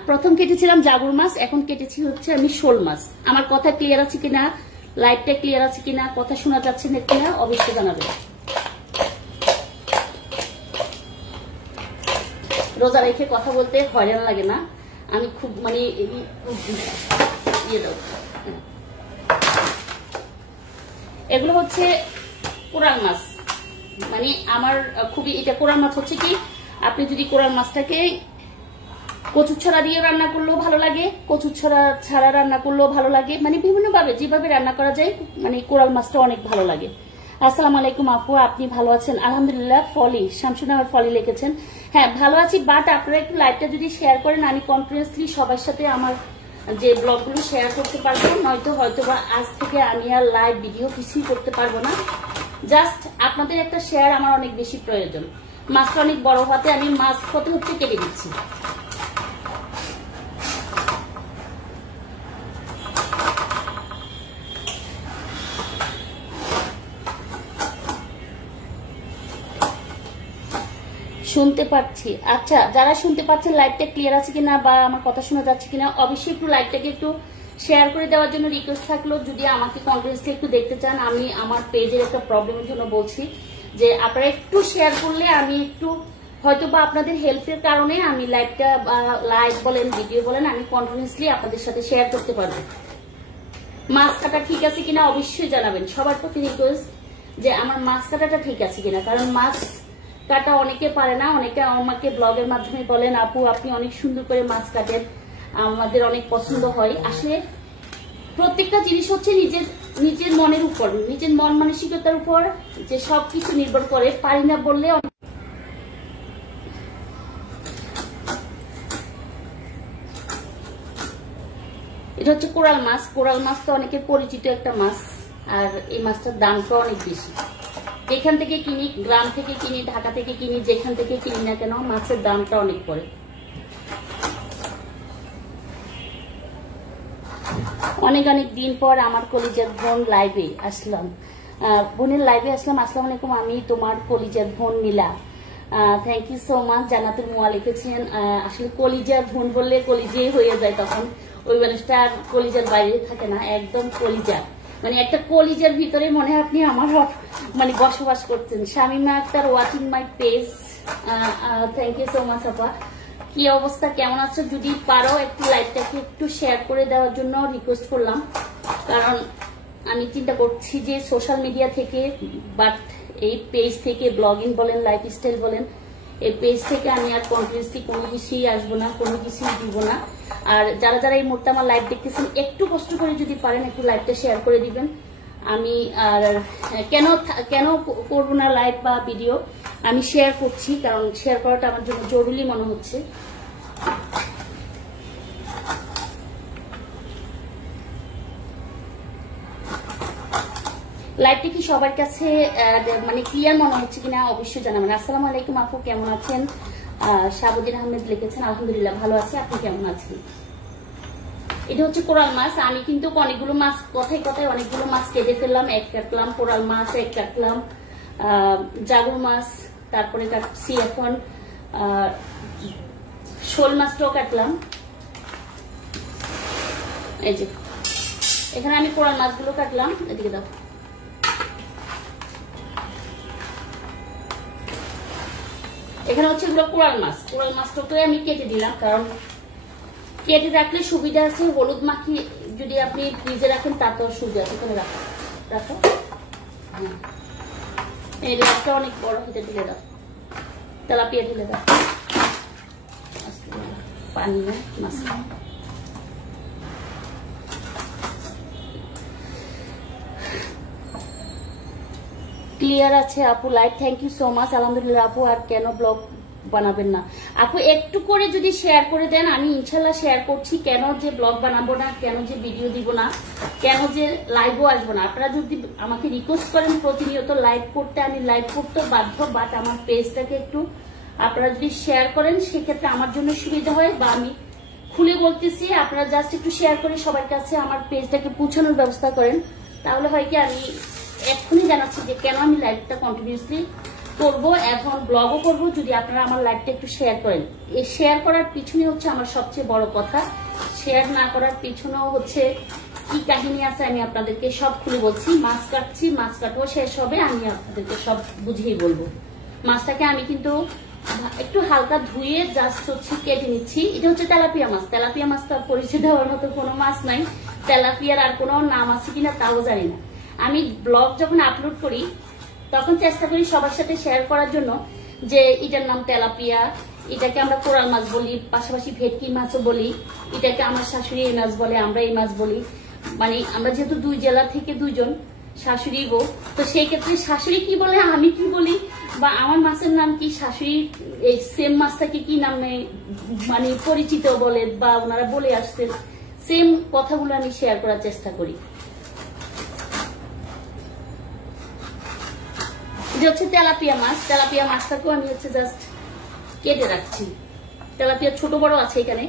প্রথম কেটেছিলাম জাগুর মাছ, এখন কেটেছি হচ্ছে আমি শোল মাছ। আমার কথা ক্লিয়ার আছে কিনা, লাইভটা ক্লিয়ার আছে কিনা, কথা শোনা যাচ্ছে না কিনা অবশ্যই জানাবেন। রোজা রেখে কথা বলতে হয়রান লাগে না। আমি খুব মানে দাও, এগুলো হচ্ছে কোরাল মাছ, মানে আমার খুবই এটা কোরাল মাছ হচ্ছে কি, আপনি যদি কোরাল মাছটাকে কচুর ছড়া দিয়ে রান্না করলেও ভালো লাগে, কচুর ছড়া ছাড়া রান্না করলেও ভালো লাগে, মানে বিভিন্ন ভাবে যেভাবে রান্না করা যায়, মানে কোরাল মাছটা অনেক ভালো লাগে। আসসালামু আলাইকুম আপু, আপনি ভালো আছেন? আলহামদুলিল্লাহ। ফলি শামসুনার ফলি লিখেছেন, হ্যাঁ ভালো আছি, বাট আপনারা একটু লাইভটা যদি শেয়ার করেন আমি কন্টিনিউয়াসলি সবার সাথে আমার যে ব্লগগুলো শেয়ার করতে পারবো, নয়তো হয়তোবা আজ থেকে আমি আর লাইভ ভিডিও কিছুই করতে পারবো না। জাস্ট আপনাদের একটা শেয়ার আমার অনেক বেশি প্রয়োজন। মাছটা অনেক বড় হাতে আমি মাছ কত হচ্ছে কেটে দিচ্ছি। শুনতে পাচ্ছি, আচ্ছা যারা শুনতে পাচ্ছেন লাইভটা ক্লিয়ার আছে কিনা বা আমার কথা শোনা যাচ্ছে কিনা, অবশ্যই একটু লাইভটাকে একটু শেয়ার করে দেওয়ার জন্য রিকোয়েস্ট থাকলো। যদি আমাকে কন্টিনিউয়াসলি একটু দেখতে চান, আমি আমার পেজের একটা প্রবলেমের জন্য বলছি যে আপনারা একটু শেয়ার করলে আমি একটু হয়তো বা আপনাদের হেল্পের কারণে আমি লাইভটা লাইভ বলেন ভিডিও বলেন আমি কন্টিনিউয়াসলি আপনাদের সাথে শেয়ার করতে পারবো। মাছ কাটা ঠিক আছে কিনা অবশ্যই জানাবেন। সবার প্রতি রিকোয়েস্ট যে আমার মাছ কাটাটা ঠিক আছে কিনা, কারণ মাছ কাটা অনেকে পারে না, অনেকে আমাকে ব্লগের মাধ্যমে বলেন আপু আপনি অনেক সুন্দর করে মাছ কাটেন, আমাদের অনেক পছন্দ হয়। আসলে প্রত্যেকটা জিনিস হচ্ছে নিজের মনের উপর, নিজের মন মানসিকতার উপর যে সবকিছু নির্ভর করে। পারি না বললে এটা হচ্ছে কোরাল মাছ। কোরাল মাছ তো অনেকের পরিচিত একটা মাছ, আর এই মাছটার দামটা অনেক বেশি। যেখান থেকে কিনি, গ্রাম থেকে কিনি, ঢাকা থেকে কিনি, যেখান থেকে কিনি না কেন মাছের দামটা অনেক পড়ে। অনেক অনেক দিন পর আমার কলিজার বোন লাইভে আসলাম, বোনের লাইভে আসলাম। আসসালামু আলাইকুম, আমি তোমার কলিজার বোন Nila. Thank you so much. Jannatul Muya লিখেছেন, আসলে কলিজার বোন বললে কলিজাই হয়ে যায়, তখন ওই মানুষটা আর কলিজার বাইরে থাকে না, একদম কলিজা, মানে একটা কলিজার ভিতরে মনে হয় আপনি আমার মানে বসবাস করছেন। Shamima Akter watching my page, thank you so much আপা। কি অবস্থা, কেমন আছো? যদি পারো একটু লাইভটাকে একটু শেয়ার করে দেওয়ার জন্য রিকোয়েস্ট করলাম, কারণ আমি চিন্তা করছি যে সোশ্যাল মিডিয়া থেকে বাট এই পেজ থেকে ব্লগিং বলেন লাইফস্টাইল বলেন এই পেজ থেকে আমি আর কন্টিনিউসলি কোনো কিছুই আসবো না, কোনো কিছুই দিব না। আর যারা যারা এই মুহূর্তে আমার লাইভ দেখতেছেন একটু কষ্ট করে যদি পারেন একটু লাইভটা শেয়ার করে দিবেন। আমি আর কেন করবো না লাইভ বা ভিডিও, আমি শেয়ার করছি কারণ শেয়ার করাটা আমার জন্য জরুরি মনে হচ্ছে। লাইভটা কি সবার কাছে মানে ক্লিয়ার মনে হচ্ছে কিনা অবশ্যই জানাবেন। আসসালামু আলাইকুম আপু, কেমন আছেন? শাহাবুদ্দিন আহমেদ লিখেছেন, আলহামদুলিল্লাহ ভালো আছি, আপনি কেমন আছেন? এটা হচ্ছে কোরাল মাছ। আমি কিন্তু অনেকগুলো মাছ কথায় কথায় অনেকগুলো মাছ কেটে ফেললাম। এক কাটলাম কোরাল মাছ, এক কাটলাম জাগুর মাছ, তারপরে কাটছি এখন শোল মাছটাও কাটলাম। এই যে এখানে আমি কোরাল মাছগুলো কাটলাম, এদিকে দাও। এখানে হচ্ছে এগুলো কোরাল মাছ, কোরাল মাছটাকে আমি কেটে দিলাম, কারণ কেটে রাখলে সুবিধা আছে। হলুদ মাখি যদি আপনি ফ্রিজে রাখেন তাতেও সুবিধা আছে। এখানে রাখো রাখো, এই মাছটা অনেক বড়, হেঁটে ঢেলে দাও, তেলাপিয়া ঢেলে দাও, পানি না মাছ। ক্লিয়ার আছে আপু live, thank you so much. আলহামদুলিল্লাহ আপু, আর কেন ব্লগ বানাবেন না আপু? একটু করে যদি শেয়ার করে দেন আমি ইনশাল্লাহ শেয়ার করছি। কেন যে ব্লগ বানাবো না, কেন যে ভিডিও দিব না, কেন যে লাইভও আসবো না? আপনারা যদি আমাকে রিকোয়েস্ট করেন প্রতিনিয়ত লাইভ করতে, আমি লাইভ করতে বাধ্য, বাট আমার পেজটাকে একটু আপনারা যদি শেয়ার করেন সেক্ষেত্রে আমার জন্য সুবিধা হয়। বা আমি খুলে বলতেছি, আপনারা জাস্ট একটু শেয়ার করে সবার কাছে আমার পেজটাকে পৌঁছানোর ব্যবস্থা করেন, তাহলে হয় কি আমি এক্ষুনি জানাচ্ছি যে কেন আমি লাইভটা কন্টিনিউসলি করবো, এখন ব্লগও করবো যদি আপনারা আমার লাইভটা একটু শেয়ার করেন। এই শেয়ার করার পিছনে হচ্ছে আমার সবচেয়ে বড় কথা। শেয়ার না করার পিছনেও হচ্ছে কি কাহিনী আছে আমি আপনাদেরকে সব খুলে বলছি। মাছ কাটছি, মাছ কাটবো শেষ হবে, আমি আপনাদেরকে সব বুঝিয়ে বলবো। মাছটাকে আমি কিন্তু একটু হালকা ধুয়ে জাস্ট হচ্ছে কেটে নিচ্ছি। এটা হচ্ছে তেলাপিয়া মাছ। তেলাপিয়া মাছটা পরিচয় দেওয়ার মতো কোনো মাছ নাই, তেলাপিয়ার আর কোনো নাম আছে কিনা তাও জানি না। আমি ব্লগ যখন আপলোড করি তখন চেষ্টা করি সবার সাথে শেয়ার করার জন্য যে এটার নাম তেলাপিয়া, এটাকে আমরা কোরাল মাছ বলি, পাশাপাশি ভেটকি মাছও বলি, এটাকে আমার শাশুড়ি এই মাছ বলে, আমরা এই মাছ বলি। মানে আমরা যেহেতু 2 জেলা থেকে 2 জন শাশুড়ি বউ, তো সেই ক্ষেত্রে শাশুড়ি কি বলে আমি কি বলি, বা আমার মাছের নাম কি, শাশুড়ি এই সেম মাছটাকে কি নামে মানে পরিচিত বলে বা ওনারা বলে আসছেন, সেম কথাগুলো আমি শেয়ার করার চেষ্টা করি। এটা হচ্ছে তেলাপিয়া মাছ। তেলাপিয়া মাছটাকেও আমি হচ্ছে জাস্ট কেটে রাখছি। তেলাপিয়া ছোট বড় আছে এখানে।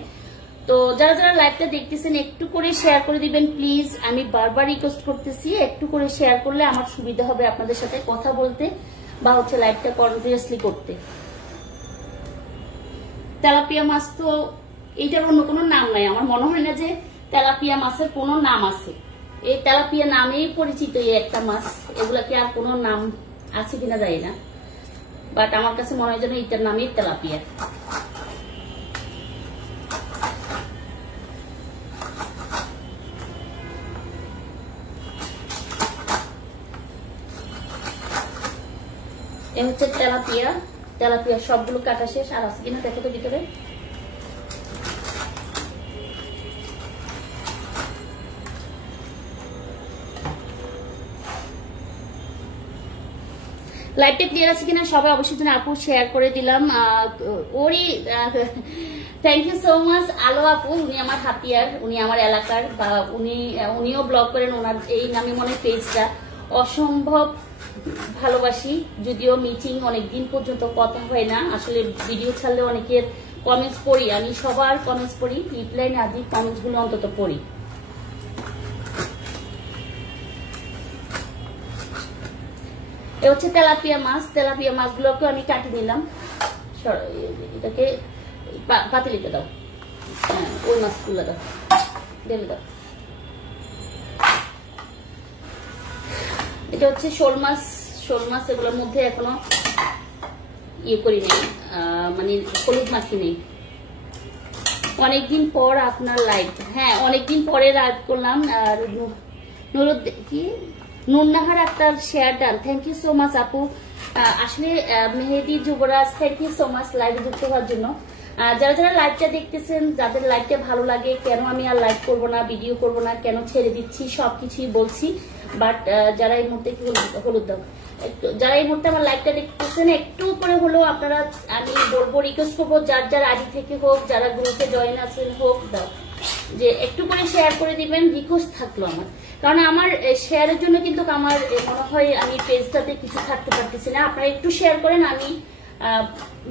তো যারা যারা লাইভটা দেখতেছেন একটু করে শেয়ার করে দিবেন প্লিজ। আমি বারবার রিকোয়েস্ট করতেছি, একটু করে শেয়ার করলে আমার সুবিধা হবে আপনাদের সাথে কথা বলতে বা হচ্ছে লাইভটা কন্টিনিউয়াসলি করতে। তেলাপিয়া মাছ তো এইটার অন্য কোনো নাম নাই, আমার মনে হয় না যে তেলাপিয়া মাছের কোনো নাম আছে। এই তেলাপিয়া নামেই পরিচিত এই একটা মাছ, এগুলাকে আর কোনো নাম আছে কিনা জানি না, বাট আমার কাছে মনে হয় যেন এটার নামই তেলাপিয়া। এ হচ্ছে তেলাপিয়া। তেলাপিয়া সবগুলো কাটা শেষ, আর আছে কিনা দেখো তো ভিতরে। লাইভটা ক্লিয়ার আছে কিনা সবাই অবশ্যই জন্য আপু শেয়ার করে দিলাম। ওরই থ্যাংক ইউ সো মাচ আলো আপু, উনি আমার হাতিয়ার, উনি আমার এলাকার, বা উনিও ব্লগ করেন, ওনার এই নামে মনে পেজটা। অসম্ভব ভালোবাসি, যদিও মিটিং অনেকদিন পর্যন্ত কথা হয় না, আসলে ভিডিও ছাড়লে অনেকের কমেন্টস পড়ি, আমি সবার কমেন্টস পড়ি, রিপ্লাই না দিই, কমেন্টস গুলো অন্তত পড়ি। এ হচ্ছে তেলাপিয়া মাছ। তেলাপিয়া মাছগুলোকে আমি কাটি নিলাম। এটাকে পাতিলিতে দাও, হ্যাঁ ওই মাছগুলো দাও, ঢেলে দাও। এটা হচ্ছে শোল মাছ। শোল মাছ এগুলোর মধ্যে এখনো ইয়ে করি নেই, মানে হলুদ মাখি নেই। অনেকদিন পর আপনার লাইভ, হ্যাঁ অনেকদিন পরে লাইভ করলাম। আর Nurnahar Akter share done, thank you so much আপু। আসলে Mehedi Jubraj, thank you so much লাইভে যুক্ত হওয়ার জন্য। যারা যারা লাইভটা দেখতেছেন, যাদের লাইভটা ভালো লাগে, কেন আমি আর লাইভ করবো না, ভিডিও করবো না, কেন ছেড়ে দিচ্ছি, সবকিছুই বলছি। বাট যারা এই মুহূর্তে হলুদ দাও, যারা এই মুহূর্তে আমার লাইভটা দেখতেছেন একটু করে হলেও আপনারা, আমি বলবো রিকোয়েস্ট করবো, যার যার আইডি থেকে হোক, যারা গ্রুপে জয়েন আছেন হোক, দাও যে একটু করে শেয়ার করে দিবেন, রিকোয়েস্ট থাকলো আমার। কারণ আমার শেয়ারের জন্য কিন্তু আমার মনে হয় আমি পেজটাতে কিছু থাকতে পারতেছি না। আপনারা একটু শেয়ার করেন, আমি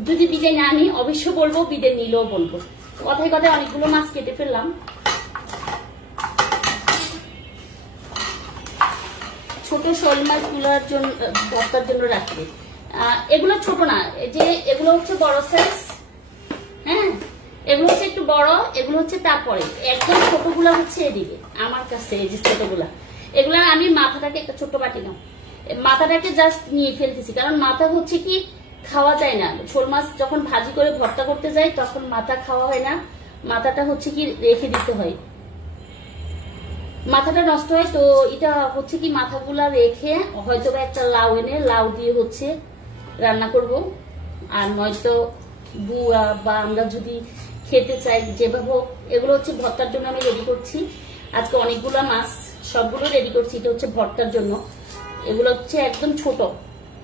যদি বিদায় না নিই অবশ্য বলবো, বিদায় নিলেও বলবো। কথায় কথায় অনেকগুলো মাছ কেটে ফেললাম। ছোট শোল মাছগুলোর জন্য ভর্তার জন্য রাখবে। এগুলো ছোট না, যে এগুলো হচ্ছে বড় সাইজ, হ্যাঁ এগুলো হচ্ছে একটু বড়, এগুলো হচ্ছে তারপরে একদম ছোটগুলা হচ্ছে এদিকে আমার কাছে। এই যে ছোটগুলা, এগুলা আমি মাথাটাকে একটা ছোট্ট বাটি নাও, মাথাটাকে জাস্ট নিয়ে ফেলতেছি, কারণ মাথা হচ্ছে কি খাওয়া যায় না। শোল মাছ যখন ভাজি করে ভর্তা করতে যাই তখন মাথা খাওয়া হয় না, মাথাটা হচ্ছে কি রেখে দিতে হয়, মাথাটা নষ্ট হয়। তো এটা হচ্ছে কি মাথাগুলা রেখে হয়তো একটা লাউ এনে লাউ দিয়ে হচ্ছে রান্না করব, আর নয়তো বুয়া বা আমরা যদি খেতে চাই যেভাবে, এগুলো হচ্ছে ভর্তার জন্য আমি রেডি করছি। আজকে অনেকগুলো মাছ, সবগুলো রেডি করছি, এটা হচ্ছে ভর্তার জন্য। এগুলো হচ্ছে একদম ছোট,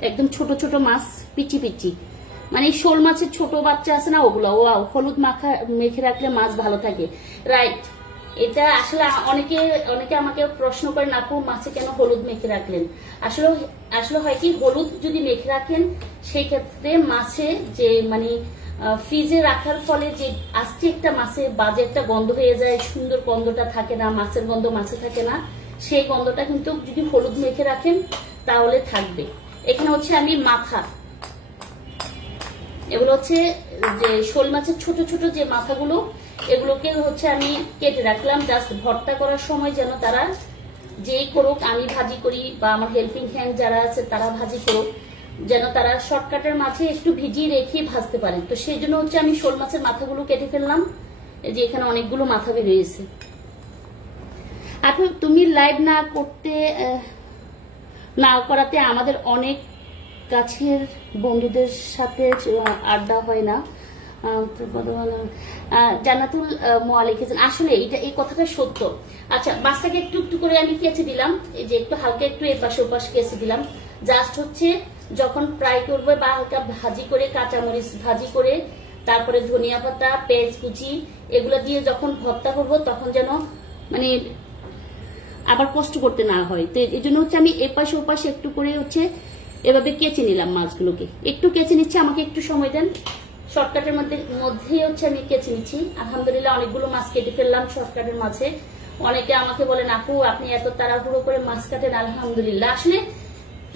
একদম ছোট ছোট মাছ, পিচি পিচি, মানে শোল মাছের ছোট বাচ্চা আছে না ওগুলো। ও হলুদ মেখে রাখলে মাছ ভালো থাকে, রাইট। এটা আসলে অনেকে আমাকে প্রশ্ন করেন আপু মাছে কেন হলুদ মেখে রাখলেন। আসলে হয় কি, হলুদ যদি মেখে রাখেন সেই ক্ষেত্রে মাছে যে মানে ফ্রিজে রাখার ফলে যে আস্তে একটা মাছে বাজে একটা গন্ধ হয়ে যায়, সুন্দর গন্ধটা থাকে না, মাছের গন্ধ মাছে থাকে না, সেই গন্ধটা কিন্তু যদি হলুদ মেখে রাখেন তাহলে থাকবে। এখানে হচ্ছে আমি মাথা, এগুলো হচ্ছে যে শোল মাছের ছোট ছোট যে মাথাগুলো, এগুলোকে হচ্ছে আমি কেটে রাখলাম জাস্ট ভর্তা করার সময় যেন তারা যেই করুক, আমি ভাজি করি বা আমার হেল্পিং হ্যান্ড যারা আছে তারা ভাজি করুক, যেন তারা শর্টকাটের মাঝে একটু ভিজিয়ে রেখে ভাজতে পারেন। তো সেই জন্য হচ্ছে আমি শোল মাছের মাথাগুলো কেটে ফেললাম। এই যে এখানে অনেকগুলো মাথা বেরিয়েছে। আপু তুমি লাইভ না করতে না করাতে আমাদের অনেক কাছের বন্ধুদের সাথে আড্ডা হয় না। জান্নাতুল মোয়া লিখেছেন, আসলে এই কথাটা সত্য। আচ্ছা, মাছটাকে একটু একটু করে আমি কেচে দিলাম, এই যে একটু হালকা একটু এপাশে ওপাশ কেচে দিলাম। জাস্ট হচ্ছে যখন ফ্রাই করবো বা হালকা ভাজি করে, কাঁচামরিচ ভাজি করে, তারপরে ধনিয়া পাতা, পেঁয়াজ কুচি এগুলো দিয়ে যখন ভর্তা করবো তখন যেন মানে আবার কষ্ট করতে না হয়। তো এই জন্য হচ্ছে আমি এপাশে ওপাশে একটু করে হচ্ছে এভাবে কেচে নিলাম মাছগুলোকে। একটু কেচে নিচ্ছি, আমাকে একটু সময় দেন। শর্টকাটের মধ্যেই হচ্ছে আমি কেচে নিচ্ছি। আলহামদুলিল্লাহ অনেকগুলো মাছ কেটে ফেললাম শর্টকাটের মাঝে। অনেকে আমাকে বলেন আপু আপনি এত তাড়াহুড়ো করে মাছ কাটেন। আলহামদুলিল্লাহ আসলে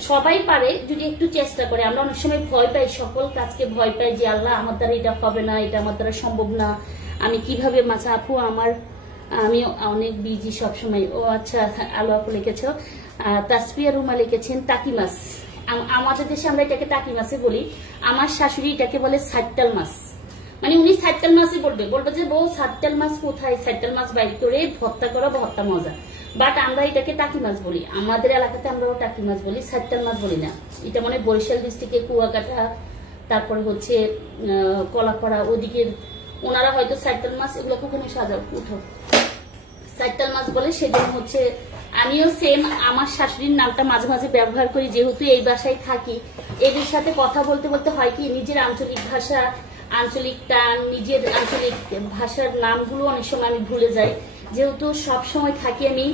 সবাই পারে যদি একটু চেষ্টা করে। আমরা অনেক সময় ভয় পাই, সকল কাজকে ভয় পাই যে আল্লাহ আমার দ্বারা এটা হবে না, এটা আমার দ্বারা সম্ভব না, আমি কিভাবে মাছ। আপু আমি অনেক বিজি সবসময়। ও আচ্ছা, আলো আপু লিখেছ। তাসফিয়া রুমা লিখেছেন টাকি মাছ। আমাদের দেশে আমরা এটাকে টাকি মাছে বলি, আমার শাশুড়ি এটাকে বলে সাইটাল মাছ। মানে উনি সাইটাল মাছই বলবে যে বউ সাইটাল মাছ কোথায়, সাইটাল মাছ বাইর করে ভর্তা করা, ভর্তা মজা। বাট আমরা এটাকে টাকি মাছ বলি, আমাদের এলাকাতে আমরাও টাকি মাছ বলি, সাইটাল মাছ বলি না। এটা মানে বরিশাল ডিস্ট্রিক্টে কুয়াকাটা, তারপরে হচ্ছে কলাপাড়া ওদিকে ওনারা হয়তো সাইটাল মাছ এগুলোকে ওখানে সাজাও উঠো সাইটাল মাছ বলে। সেজন্য হচ্ছে আমিও সেম আমার শাশুড়ির নামটা মাঝে মাঝে ব্যবহার করি, যেহেতু এই বাসায় থাকি। এদের সাথে কথা বলতে বলতে হয় কি নিজের আঞ্চলিক ভাষা, আঞ্চলিক টান, নিজের আঞ্চলিক ভাষার নামগুলো অনেক সময় আমি ভুলে যাই। যেহেতু সব সময় থাকি আমি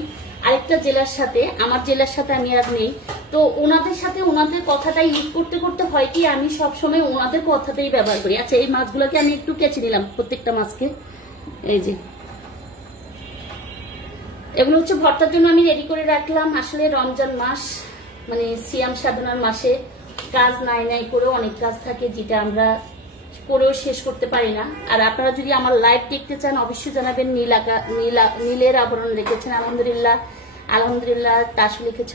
আরেকটা জেলার সাথে, আমার জেলার সাথে আমি আর নেই, তো ওনাদের সাথে ওনাদের কথাটা ইউজ করতে করতে হয় কি আমি সব সময় ওনাদের কথাটাই ব্যবহার করি। আচ্ছা, এই মাছগুলোকে আমি একটু কেচে নিলাম, প্রত্যেকটা মাছকে। এই যে এগুলো হচ্ছে ভর্তার জন্য আমি রেডি করে রাখলাম। আসলে রমজান মাস মানে সিয়াম সাধনার মাসে কাজ নাই করেও অনেক কাজ থাকে, যেটা আমরা করেও শেষ করতে পারি না। আর আপনারা যদি আমার লাইভ দেখতে চান অবশ্যই জানাবেন। নীলের আবরণ রেখেছেন, আলহামদুলিল্লাহ। আলহামদুলিল্লাহ। তাসু লিখেছ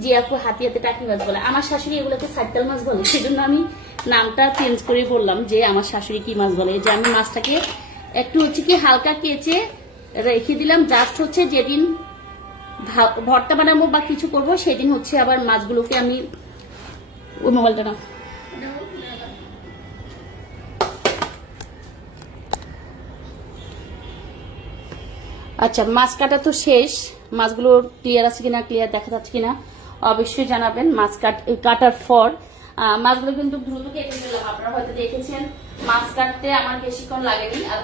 জি আপু হাতিয়াতে টাকি মাছ বলে। আমার শাশুড়ি এগুলোকে সাইটাল মাছ বলে, সেজন্য আমি নামটা চেঞ্জ করে বললাম যে আমার শাশুড়ি কি মাছ বলে। যে আমি মাছটাকে একটু হচ্ছে কি হালকা কেচে রেখে দিলাম, জাস্ট হচ্ছে যেদিন ভর্তা বানাবো বা কিছু করবো সেদিন হচ্ছে আবার মাছগুলোকে আমি ওই মোবাইলটা না আচ্ছা, মাছ কাটা তো শেষ। মাছগুলো ক্লিয়ার আছে কিনা, ক্লিয়ার দেখা যাচ্ছে কিনা অবশ্যই জানাবেন। মাছ কাটার পর মাছগুলো কিন্তু দ্রুত কেটে নিলাম। আপনারা হয়তো দেখেছেন মাছ কাটতে আমার বেশিক্ষণ লাগেনি। আর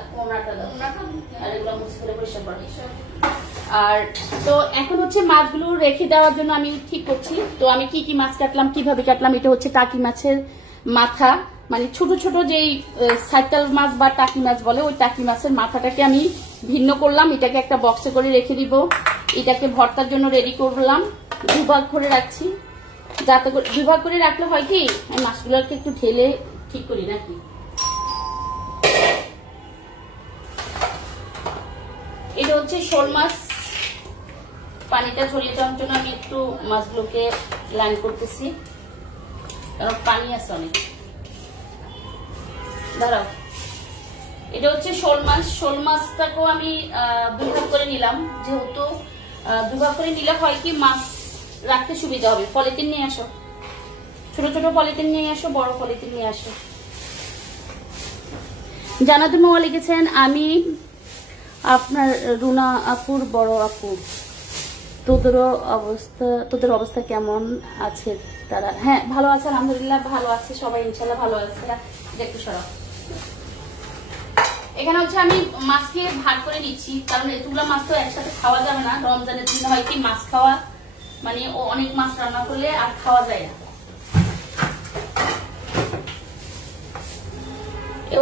আর তো এখন হচ্ছে মাছগুলো রেখে দেওয়ার জন্য আমি ঠিক করছি। তো আমি কি কি মাছ কাটলাম, কিভাবে কাটলাম, এটা হচ্ছে টাকি মাছের মাথা, মানে ছোট ছোট যেই সাইটাল মাছ বা টাকি মাছ বলে, ওই টাকি মাছের মাথাটাকে আমি ভিন্ন করলাম। এটাকে একটা বক্সে করে রেখে দিব। এটাকে ভর্তার জন্য রেডি করলাম, দুভাগ করে রাখছি। যাতে করে দুভাগ করে রাখলে হয় কি মাছগুলোকে একটু ঢেলে ঠিক করি নাকি। এটা হচ্ছে শোল মাছ। পানিটা ঝরিয়ে যাওয়ার জন্য আমি একটু মাছগুলোকে লাইন করতেছি, কারণ পানি আছে অনেক। দাঁড়াও, এটা হচ্ছে শোল মাছ। শোল মাছটাকেও আমি দুভাগ করে নিলাম, যেহেতু দুভাগ করে নিলে হয় কি মাছ রাখতে সুবিধা হবে। পলিথিন নিয়ে আসো, ছোট ছোট পলিথিন নিয়ে আসো, বড় পলিথিন নিয়ে আসো। জানাতুল মোয়া লিখেছেন আমি আপনার রুনা আপুর বড় আপু, তোদের অবস্থা কেমন আছে তারা? হ্যাঁ ভালো আছে আলহামদুলিল্লাহ, ভালো আছে সবাই ইনশাল্লাহ ভালো আছে। একটু সরাও। এখানে হচ্ছে আমি মাছকে ভাগ করে নিচ্ছি, কারণ এতগুলো মাছ তো একসাথে খাওয়া যাবে না। রমজানের দিনে হয় কি মাছ খাওয়া মানে অনেক মাছ রান্না করলে আর খাওয়া যায় না।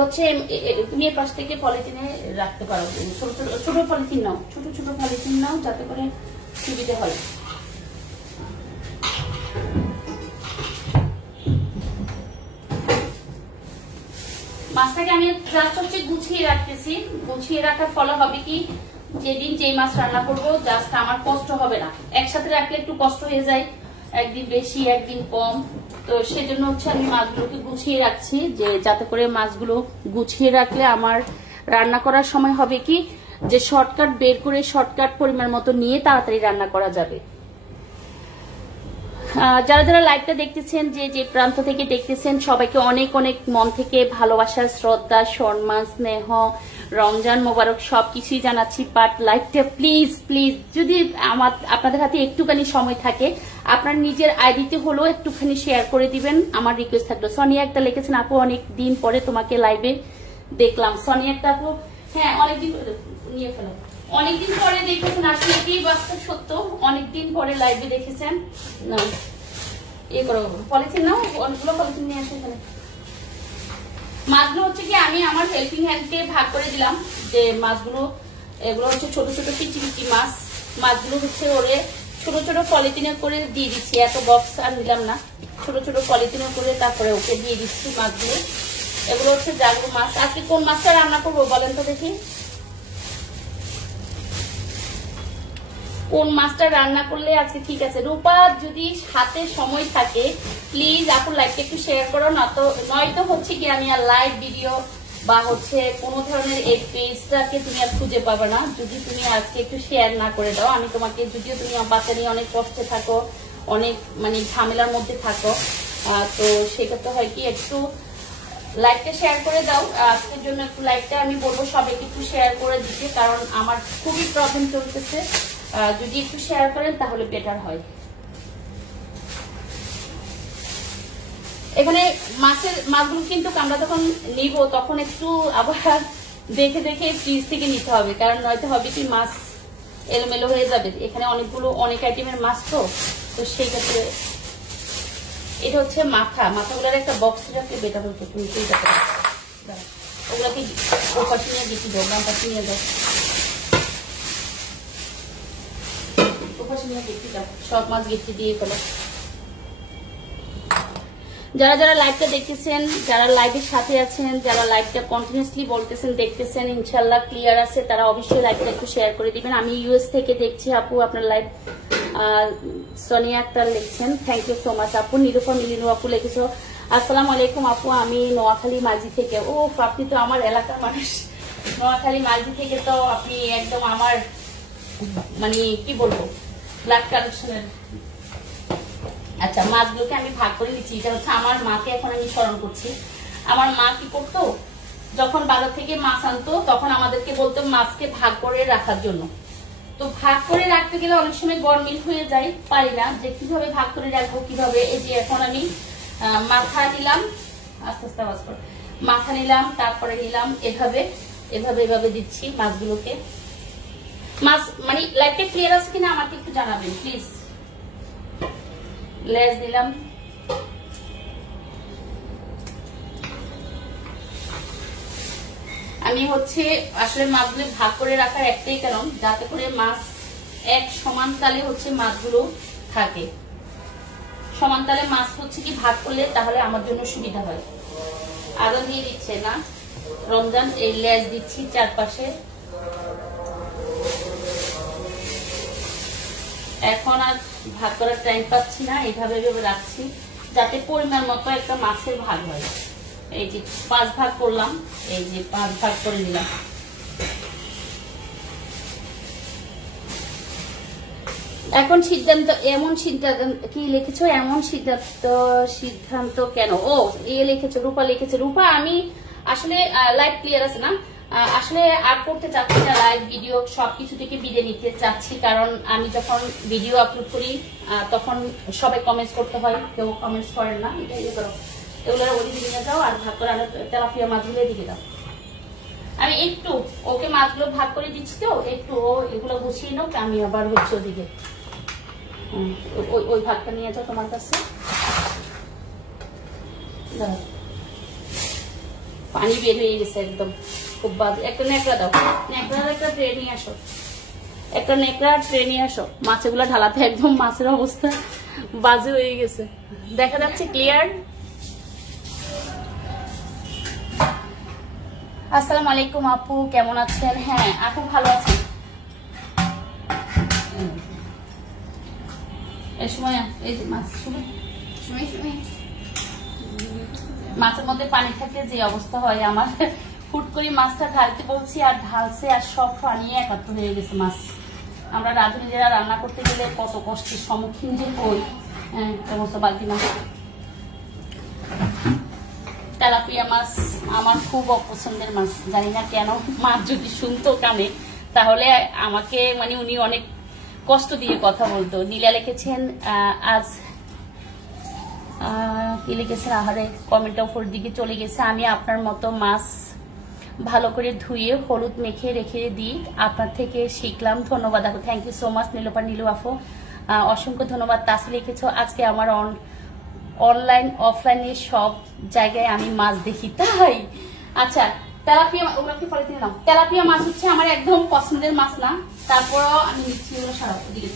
হচ্ছে তুমি এর পাশ থেকে পলিথিনে রাখতে পারো, ছোট ছোট পলিথিন নাও, ছোট ছোট পলিথিন নাও, যাতে করে সুবিধা হয়। মাছটাকে আমি জাস্ট হচ্ছে গুছিয়ে রাখতেছি। গুছিয়ে রাখার ফলে হবে কি যেদিন যেই মাছ রান্না করবো জাস্ট আমার কষ্ট হবে না। একসাথে রাখলে একটু কষ্ট হয়ে যায়, একদিন বেশি একদিন কম, তো সেজন্য হচ্ছে আমি মাছগুলোকে গুছিয়ে রাখছি, যে যাতে করে মাছগুলো গুছিয়ে রাখলে আমার রান্না করার সময় হবে কি যে শর্টকাট বের করে শর্টকাট পরিমাণ মতো নিয়ে তাড়াতাড়ি রান্না করা যাবে। যারা যারা লাইভটা দেখতেছেন, যে যে প্রান্ত থেকে দেখতেছেন, সবাইকে অনেক অনেক মন থেকে ভালোবাসা, শ্রদ্ধা, সম্মান, স্নেহ, রমজান মোবারক সবকিছুই জানাচ্ছি। বাট লাইভটা প্লিজ প্লিজ যদি আপনাদের হাতে একটুখানি সময় থাকে, আপনার নিজের আইডিতে হলেও একটুখানি শেয়ার করে দিবেন, আমার রিকোয়েস্ট থাকলো। সোনিয়া একটা লিখেছেন, আপু অনেক দিন পরে তোমাকে লাইভে দেখলাম। সোনিয়া একটা আপু, হ্যাঁ অনেকদিন নিয়ে ফেলো, অনেকদিন পরে দেখেছেন, আসলে এটাই বাস্তব সত্য, অনেকদিন পরে লাইভে দেখেছেন। না ইয়ে করো, পলিথিন নাও, অনেকগুলো পলিথিন নিয়ে আসে এখানে। মাছগুলো হচ্ছে কি আমি আমার হেল্পিং হ্যান্ডকে ভাগ করে দিলাম, যে মাছগুলো এগুলো হচ্ছে ছোট ছোট পিচি পিচি মাছ, মাছগুলো হচ্ছে ওরে ছোট ছোট পলিথিনে করে দিয়ে দিচ্ছি, এত বক্স আর নিলাম না, ছোট ছোট পলিথিনে করে তারপরে ওকে দিয়ে দিচ্ছি মাছগুলো। এগুলো হচ্ছে জাগরু মাছ। আজকে কোন মাছটা রান্না করবো বলেন তো দেখি, কোন মাছটা রান্না করলে আজকে ঠিক আছে? রূপা যদি হাতে সময় থাকে প্লিজ আপুর লাইভটা একটু শেয়ার করো, না তো নয়তো হচ্ছে কি আমি আর লাইভ ভিডিও বা হচ্ছে কোনো ধরনের এই পেজটাকে তুমি আর খুঁজে পাবে না যদি তুমি আজকে একটু শেয়ার না করে দাও। আমি তোমাকে, যদিও তুমি বাচ্চা নিয়ে অনেক কষ্টে থাকো, অনেক মানে ঝামেলার মধ্যে থাকো, তো সেক্ষেত্রে হয় কি একটু লাইভটা শেয়ার করে দাও। আজকের জন্য একটু লাইভটা আমি বলবো সবাইকে একটু শেয়ার করে দিতে, কারণ আমার খুবই প্রবলেম চলতেছে, যদি একটু শেয়ার করেন তাহলে বেটার হয়। এখানে মাছগুলো কিন্তু আমরা যখন নিব তখন একটু আবার দেখে দেখে ফ্রিজ থেকে নিতে হবে, কারণ নয়তো হবে কি মাছ এলোমেলো হয়ে যাবে। এখানে অনেক আইটেমের মাছ, তো সেই ক্ষেত্রে এটা হচ্ছে মাথাগুলোর একটা বক্স রাখলে বেটার হতো। তুমি ওগুলাকে ওপাশে নিয়ে দিতে দাও, বাম পাশে নিয়ে যাও, সব মাছ গেটে দিয়ে ফেলো। যারা যারা লাইভটা দেখতেছেন, যারা লাইভের সাথে আছেন, যারা লাইভটা কন্টিনিউসলি বলতেছেন দেখতেছেন, ইনশাল্লাহ ক্লিয়ার আছে, তারা অবশ্যই লাইভটা একটু শেয়ার করে দিবেন। আমি ইউএস থেকে দেখছি আপু আপনার লাইভ। সোনিয়া আক্তার লিখছেন, থ্যাংক ইউ সো মাচ আপু। নিরুপা মিলিনু আপু লিখেছো, আসসালামু আলাইকুম আপু, আমি নোয়াখালী মাঝি থেকে। ও আপনি তো আমার এলাকার মানুষ, নোয়াখালী মাঝি থেকে, তো আপনি একদম আমার মানে কি বলবো ব্লাড কালেকশনের। আচ্ছা, মাছগুলোকে আমি ভাগ করে নিচ্ছি। এটা হচ্ছে আমার মাকে এখন আমি স্মরণ করছি। আমার মা কি করতো, যখন বাজার থেকে মাছ আনতো তখন আমাদেরকে বলতো মাছকে ভাগ করে রাখার জন্য। তো ভাগ করে রাখতে গেলে অনেক সময় গরমিল হয়ে যায়, পারি না যে কিভাবে ভাগ করে রাখবো কিভাবে। এই যে এখন আমি মাথা নিলাম, আস্তে আস্তে আওয়াজ করে, মাথা নিলাম, তারপরে নিলাম এভাবে এভাবে এভাবে দিচ্ছি মাছগুলোকে। মাছ মানে লাইটটা ক্লিয়ার আছে কিনা আমাকে একটু জানাবেন প্লিজ। লেজ দিলাম, আমি হচ্ছে আসলে মাছগুলো ভাগ করে রাখার একটাই কারণ, যাতে করে মাছ এক সমান তালে হচ্ছে মাছগুলো থাকে। সমান তালে মাছ হচ্ছে কি ভাগ করলে তাহলে আমার জন্য সুবিধা হয়। আরো দিয়ে দিচ্ছে না রমজান, এই লেজ দিচ্ছি চারপাশে। এখন আর ভাগ করার টাইম পাচ্ছি না, এইভাবে এভাবে রাখছি যাতে পরিমাণ মতো একটা মাছের ভাগ হয়। এই যে 5 ভাগ করলাম, এই যে 5 ভাগ করে নিলাম। এখন সিদ্ধান্ত, এমন সিদ্ধান্ত কি লিখেছো, এমন সিদ্ধান্ত কেন? ও লিখেছো, রূপা লিখেছে। রূপা আমি আসলে লাইভ ক্লিয়ার আছে না, আসলে আর করতে চাচ্ছি না লাইভ ভিডিও, সবকিছু থেকে বিদায় নিতে চাচ্ছি, কারণ আমি যখন ভিডিও আপলোড করি তখন সবাই কমেন্টস করতে হয়, কেউ কমেন্টস করেন না। এটা ইয়ে করো, এগুলো ওদিকে নিয়ে যাও আর ভাগ করে আনো, তেলাপিয়া মাছগুলো দিকে দাও। আমি একটু ওকে মাছগুলো ভাগ করে দিচ্ছি, তো একটু ও এগুলো গুছিয়ে নাও, আমি আবার হচ্ছে ওদিকে ওই ভাগটা নিয়ে যাও তোমার কাছে। পানি বের হয়ে গেছে একদম, খুব বাজে। একটা নেকড়া দাও, নেকড়ার একটা ট্রে নিয়ে আসো, একটা নেকড়ার ট্রে নিয়ে আসো। মাছগুলো ঢালাতে একদম মাছের অবস্থা বাজে হয়ে গেছে। দেখা যাচ্ছে ক্লিয়ার? আসসালামু আলাইকুম আপু, কেমন আছেন? হ্যাঁ আপু ভালো আছি। এই সময় এই যে মাছ মাছের মধ্যে পানি থাকলে যে অবস্থা হয় আমার, হুট করে মাছটা ঢালতে বলছি আর ঢালছে আর সব পানি একাত্তর হয়ে গেছে মাছ। আমরা রাঁধুনিরা রান্না করতে গেলে কত কষ্টের সম্মুখীন যে হই। সমস্ত বালতি মাছ, তেলাপিয়া মাছ আমার খুব অপছন্দের মাছ, জানি না কেন। মাছ যদি শুনতো কানে তাহলে আমাকে মানে উনি অনেক কষ্ট দিয়ে কথা বলতো। নীলা লিখেছেন আজ কি লিখেছেন, আহারে কমেন্টটা উপর দিকে চলে গেছে। আমি আপনার মতো মাছ ভালো করে ধুয়ে হলুদ মেখে রেখে দিই, আপনার থেকে শিখলাম, ধন্যবাদ আপু। Thank you so much Nilopar Nilu আপু, অসংখ্য ধন্যবাদ। তাসি লিখেছো আজকে আমার অনলাইন অফলাইনে সব জায়গায় আমি মাছ দেখি, তাই? আচ্ছা, তেলাপিয়া ওগুলোকে পরে কিনে নাও। তেলাপিয়া মাছ হচ্ছে আমার একদম পছন্দের মাছ না, তারপরও আমি নিচ্ছি ওগুলো সারা দিকে।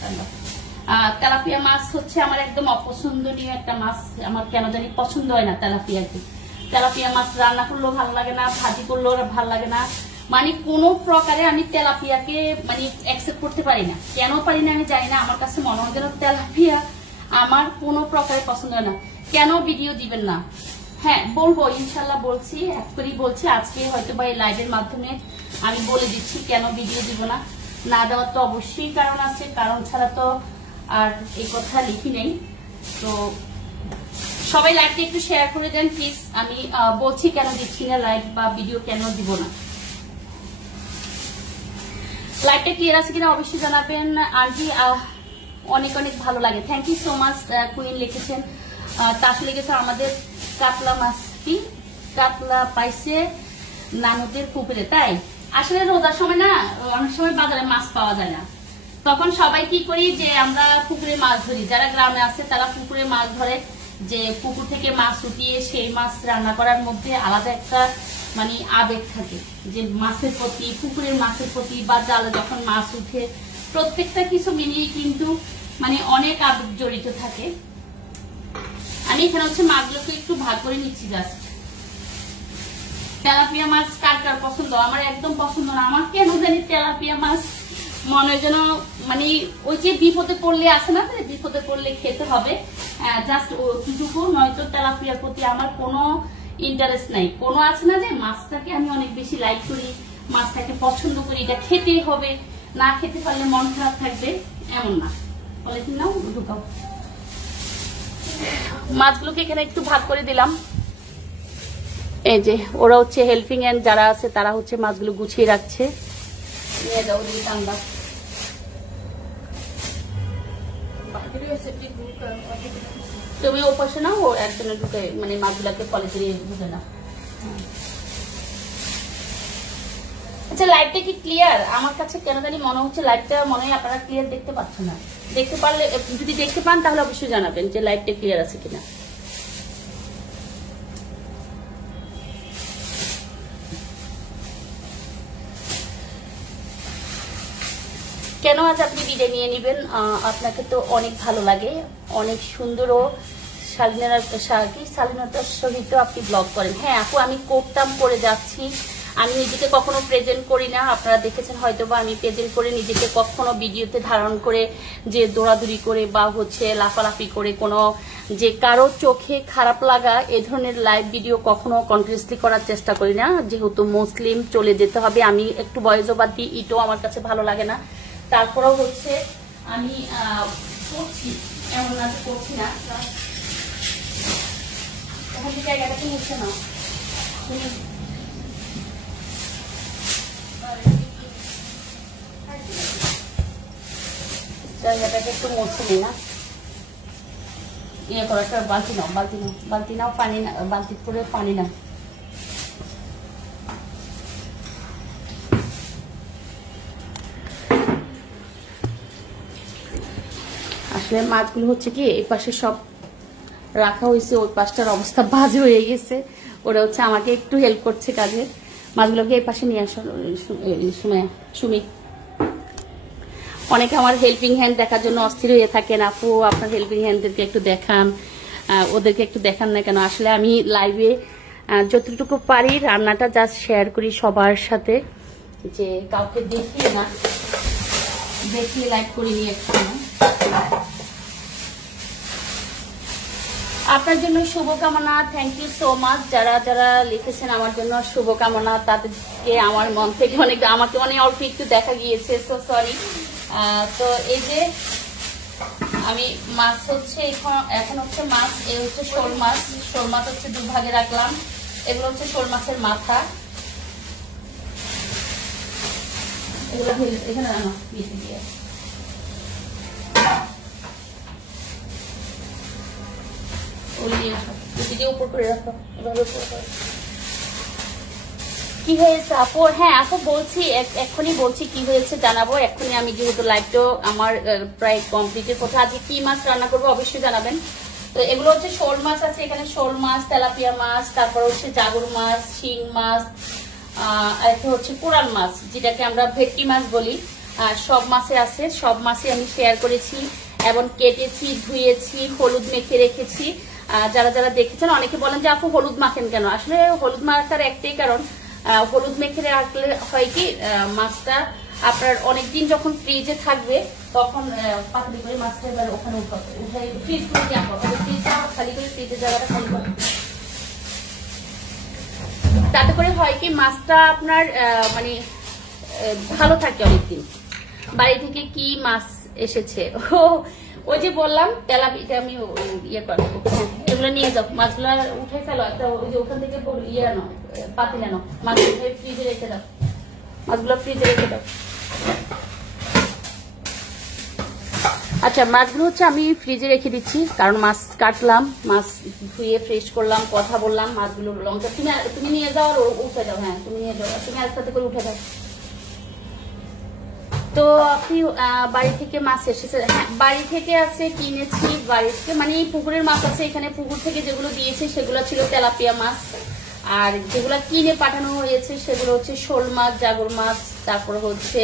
তেলাপিয়া মাছ হচ্ছে আমার একদম অপছন্দনীয় একটা মাছ, আমার কেন জানি পছন্দ হয় না তেলাপিয়াকে। তেলাপিয়া মাছ রান্না করলেও ভালো লাগে না, ভাজি করলেও ভালো লাগে না, মানে কোনো প্রকারে আমি তেলাপিয়াকে মানে অ্যাকসেপ্ট করতে পারি না। কেন পারি না আমি জানি না, আমার কাছে মনে হয় যেন তেলাপিয়া আমার কোনো প্রকারে পছন্দ হয় না। কেন ভিডিও দিবেন না? হ্যাঁ বলবো, ইনশাল্লাহ বলছি, একবারই বলছি। আজকে হয়তো বা এই লাইভের মাধ্যমে আমি বলে দিচ্ছি কেন ভিডিও দিব না। না দেওয়ার তো অবশ্যই কারণ আছে, কারণ ছাড়া তো আর এই কথা লিখি নেই। তো সবাই লাইভটা একটু শেয়ার করে দেন প্লিজ। আমি বলছি কেন দিচ্ছি না লাইভ বা ভিডিও কেন দিব না। লাইভটা ক্লিয়ার আছে কিনা অবশ্যই জানাবেন। আন্টি অনেক অনেক ভালো লাগে, thank you so much. Queen লিখেছেন তাস লিখেছে আমাদের কাতলা মাছ, কি কাতলা পাইছে নানুদের পুকুরে, তাই? আসলে রোজার সময় না অনেক সময় বাজারে মাছ পাওয়া যায় না, তখন সবাই কি করি যে আমরা পুকুরে মাছ ধরি। যারা গ্রামে আছে তারা পুকুরে মাছ ধরে, যে পুকুর থেকে মাছ উঠিয়ে সেই মাছ রান্না করার মধ্যে আলাদা একটা মানে আবেগ থাকে, যে মাছের প্রতি, পুকুরের মাছের প্রতি, বা জালে যখন মাছ উঠে, প্রত্যেকটা কিছু মিলিয়ে কিন্তু মানে অনেক আবেগ জড়িত থাকে। আমি এখানে হচ্ছে মাছগুলোকে একটু ভাগ করে নিচ্ছি জাস্ট। তেলাপিয়া মাছ কার কার পছন্দ? আমার একদম পছন্দ না। আমার কেন জানি তেলাপিয়া মাছ মনে হয় যেন মানে ওই যে বিপদে পড়লে আসে না, বিপদে পড়লে খেতে হবে জাস্ট ওইটুকু, নয়তো তেলাপিয়ার প্রতি আমার কোনো ইন্টারেস্ট নাই। কোনো আছে না যে মাছটাকে আমি অনেক বেশি লাইক করি, মাছটাকে পছন্দ করি, এটা খেতেই হবে, না খেতে পারলে মন খারাপ থাকবে, এমন না। বলে কি নাও ঢুকাও। মাছগুলোকে এখানে একটু ভাগ করে দিলাম। এই যে ওরা হচ্ছে হেল্পিং হ্যান্ড যারা আছে তারা হচ্ছে মাছগুলো গুছিয়ে রাখছে। নিয়ে যাও ঠান্ডা। তুমি ও পাশে নাও, ও একজনে ঢুকে মানে মাছগুলাকে পলিথিনে ঢুকে নাও। আচ্ছা, লাইভটা কি ক্লিয়ার? আমার কাছে কেন জানি মনে হচ্ছে লাইভটা মনে হয় আপনারা ক্লিয়ার দেখতে পাচ্ছেন না। দেখতে পারলে, যদি দেখতে পান তাহলে অবশ্যই জানাবেন যে লাইভটা ক্লিয়ার আছে কিনা। কেন আজ আপনি বিদায় নিয়ে নেবেন? আপনাকে তো অনেক ভালো লাগে, অনেক সুন্দর ও শালীনতার সহিত আপনি ব্লগ করেন। হ্যাঁ আপু, আমি করতাম, করে যাচ্ছি। আমি নিজেকে কখনো প্রেজেন্ট করি না, আপনারা দেখেছেন হয়তো বা আমি প্রেজেন্ট করে নিজেকে কখনো ভিডিওতে ধারণ করে যে দৌড়াদৌড়ি করে বা হচ্ছে লাফালাফি করে কোনো যে কারো চোখে খারাপ লাগা এ ধরনের লাইভ ভিডিও কখনো কন্টিনিউসলি করার চেষ্টা করি না। যেহেতু মুসলিম, চলে যেতে হবে, আমি একটু বয়স বাদ দিই, ইটও আমার কাছে ভালো লাগে না। তারপরেও হচ্ছে আমি করছি, এমন না যে করছি না। জায়গাটাকে মুছে নাও, জায়গাটাকে একটু মুছে নি না, ইয়ে করো। একটা বালতি নাও, বালতি নাও, বালতি নাও, পানি না, বালতি করে পানি নাও। আসলে মাছগুলো হচ্ছে কি এই পাশে সব রাখা হয়েছে, ওই পাশটার অবস্থা বাজে হয়ে গেছে। ওরা হচ্ছে আমাকে একটু হেল্প করছে কাজে। মাছগুলোকে এই পাশে নিয়ে আসো সুমি। অনেকে আমার হেল্পিং হ্যান্ড দেখার জন্য অস্থির হয়ে থাকেন। আপু, আপনার হেল্পিং হ্যান্ডদেরকে একটু দেখান, ওদেরকে একটু দেখান না কেন? আসলে আমি লাইভে যতটুকু পারি রান্নাটা জাস্ট শেয়ার করি সবার সাথে, যে কাউকে দেখিয়ে না, দেখিয়ে লাইভ করিনি একটু। আপনার জন্য শুভকামনা। থ্যাংক ইউ সো মাচ যারা যারা লিখেছেন আমার জন্য শুভকামনা, তাদেরকে আমার মন থেকে অনেক, আমাকে অনেক অল্প একটু দেখা গিয়েছে, সো সরি। তো এই যে আমি মাছ হচ্ছে এখন হচ্ছে মাছ, এই হচ্ছে শোল মাছ। শোল মাছ হচ্ছে দুভাগে রাখলাম। এগুলো হচ্ছে শোল মাছের মাথা, এগুলো এখানে রাখো মিশে দিয়ে। উপর করে রাখো, এভাবে কি হয়েছে আপু? হ্যাঁ আপু বলছি, এখনই বলছি কি হয়েছে জানাবো এখনই। আমি যেহেতু লাইভটা আমার প্রায় কমপ্লিটের কথা, আজকে কি মাছ রান্না করবো অবশ্যই জানাবেন। তো এগুলো হচ্ছে শোল মাছ আছে এখানে, শোল মাছ, তেলাপিয়া মাছ, তারপর হচ্ছে জাগর মাছ, শিং মাছ, আর একটা হচ্ছে কোরাল মাছ যেটাকে আমরা ভেটকি মাছ বলি। সব মাছে আছে, সব মাছে আমি শেয়ার করেছি এবং কেটেছি, ধুয়েছি, হলুদ মেখে রেখেছি। যারা যারা দেখেছেন অনেকে বলেন যে আপু হলুদ মাখেন কেন? আসলে হলুদ মাখার একটাই কারণ, হলুদ মেখে রাখলে হয় কি মাছটা আপনার অনেকদিন যখন ফ্রিজে থাকবে তখন পাতলি করে মাছটা এবার ওখানে উঠাই ফ্রিজ করে দিয়ে আনবো, ফ্রিজটা খালি করে ফ্রিজের জায়গাটা খালি করে, তাতে করে হয় কি মাছটা আপনার মানে ভালো থাকে অনেকদিন। বাড়ি থেকে কি মাছ এসেছে? ওই যে বললাম তেলাপিয়া, আমি ইয়ে করবো, এগুলো নিয়ে যাও, মাছগুলো উঠে ফেলো একটা, ওই যে ওখান থেকে ইয়ে আনো, পাতিল আনো, মাছগুলো ফ্রিজে রেখে দাও, মাছগুলো ফ্রিজে রেখে দাও। আচ্ছা মাছগুলো হচ্ছে আমি ফ্রিজে রেখে দিচ্ছি, কারণ মাছ কাটলাম, মাছ ধুয়ে ফ্রেশ করলাম, কথা বললাম, মাছগুলো লঙ্কা তুমি নিয়ে যাও আর উঠে দাও। হ্যাঁ তুমি নিয়ে যাও, তুমি একসাথে করে উঠে দাও। তো আপনি বাড়ি থেকে মাছ এসেছে? হ্যাঁ বাড়ি থেকে আছে, কিনেছি বাড়ি থেকে, মানে এই পুকুরের মাছ আছে এখানে, পুকুর থেকে যেগুলো দিয়েছে সেগুলো ছিল তেলাপিয়া মাছ, আর যেগুলো কিনে পাঠানো হয়েছে সেগুলো হচ্ছে শোল মাছ, জাগর মাছ, তারপর হচ্ছে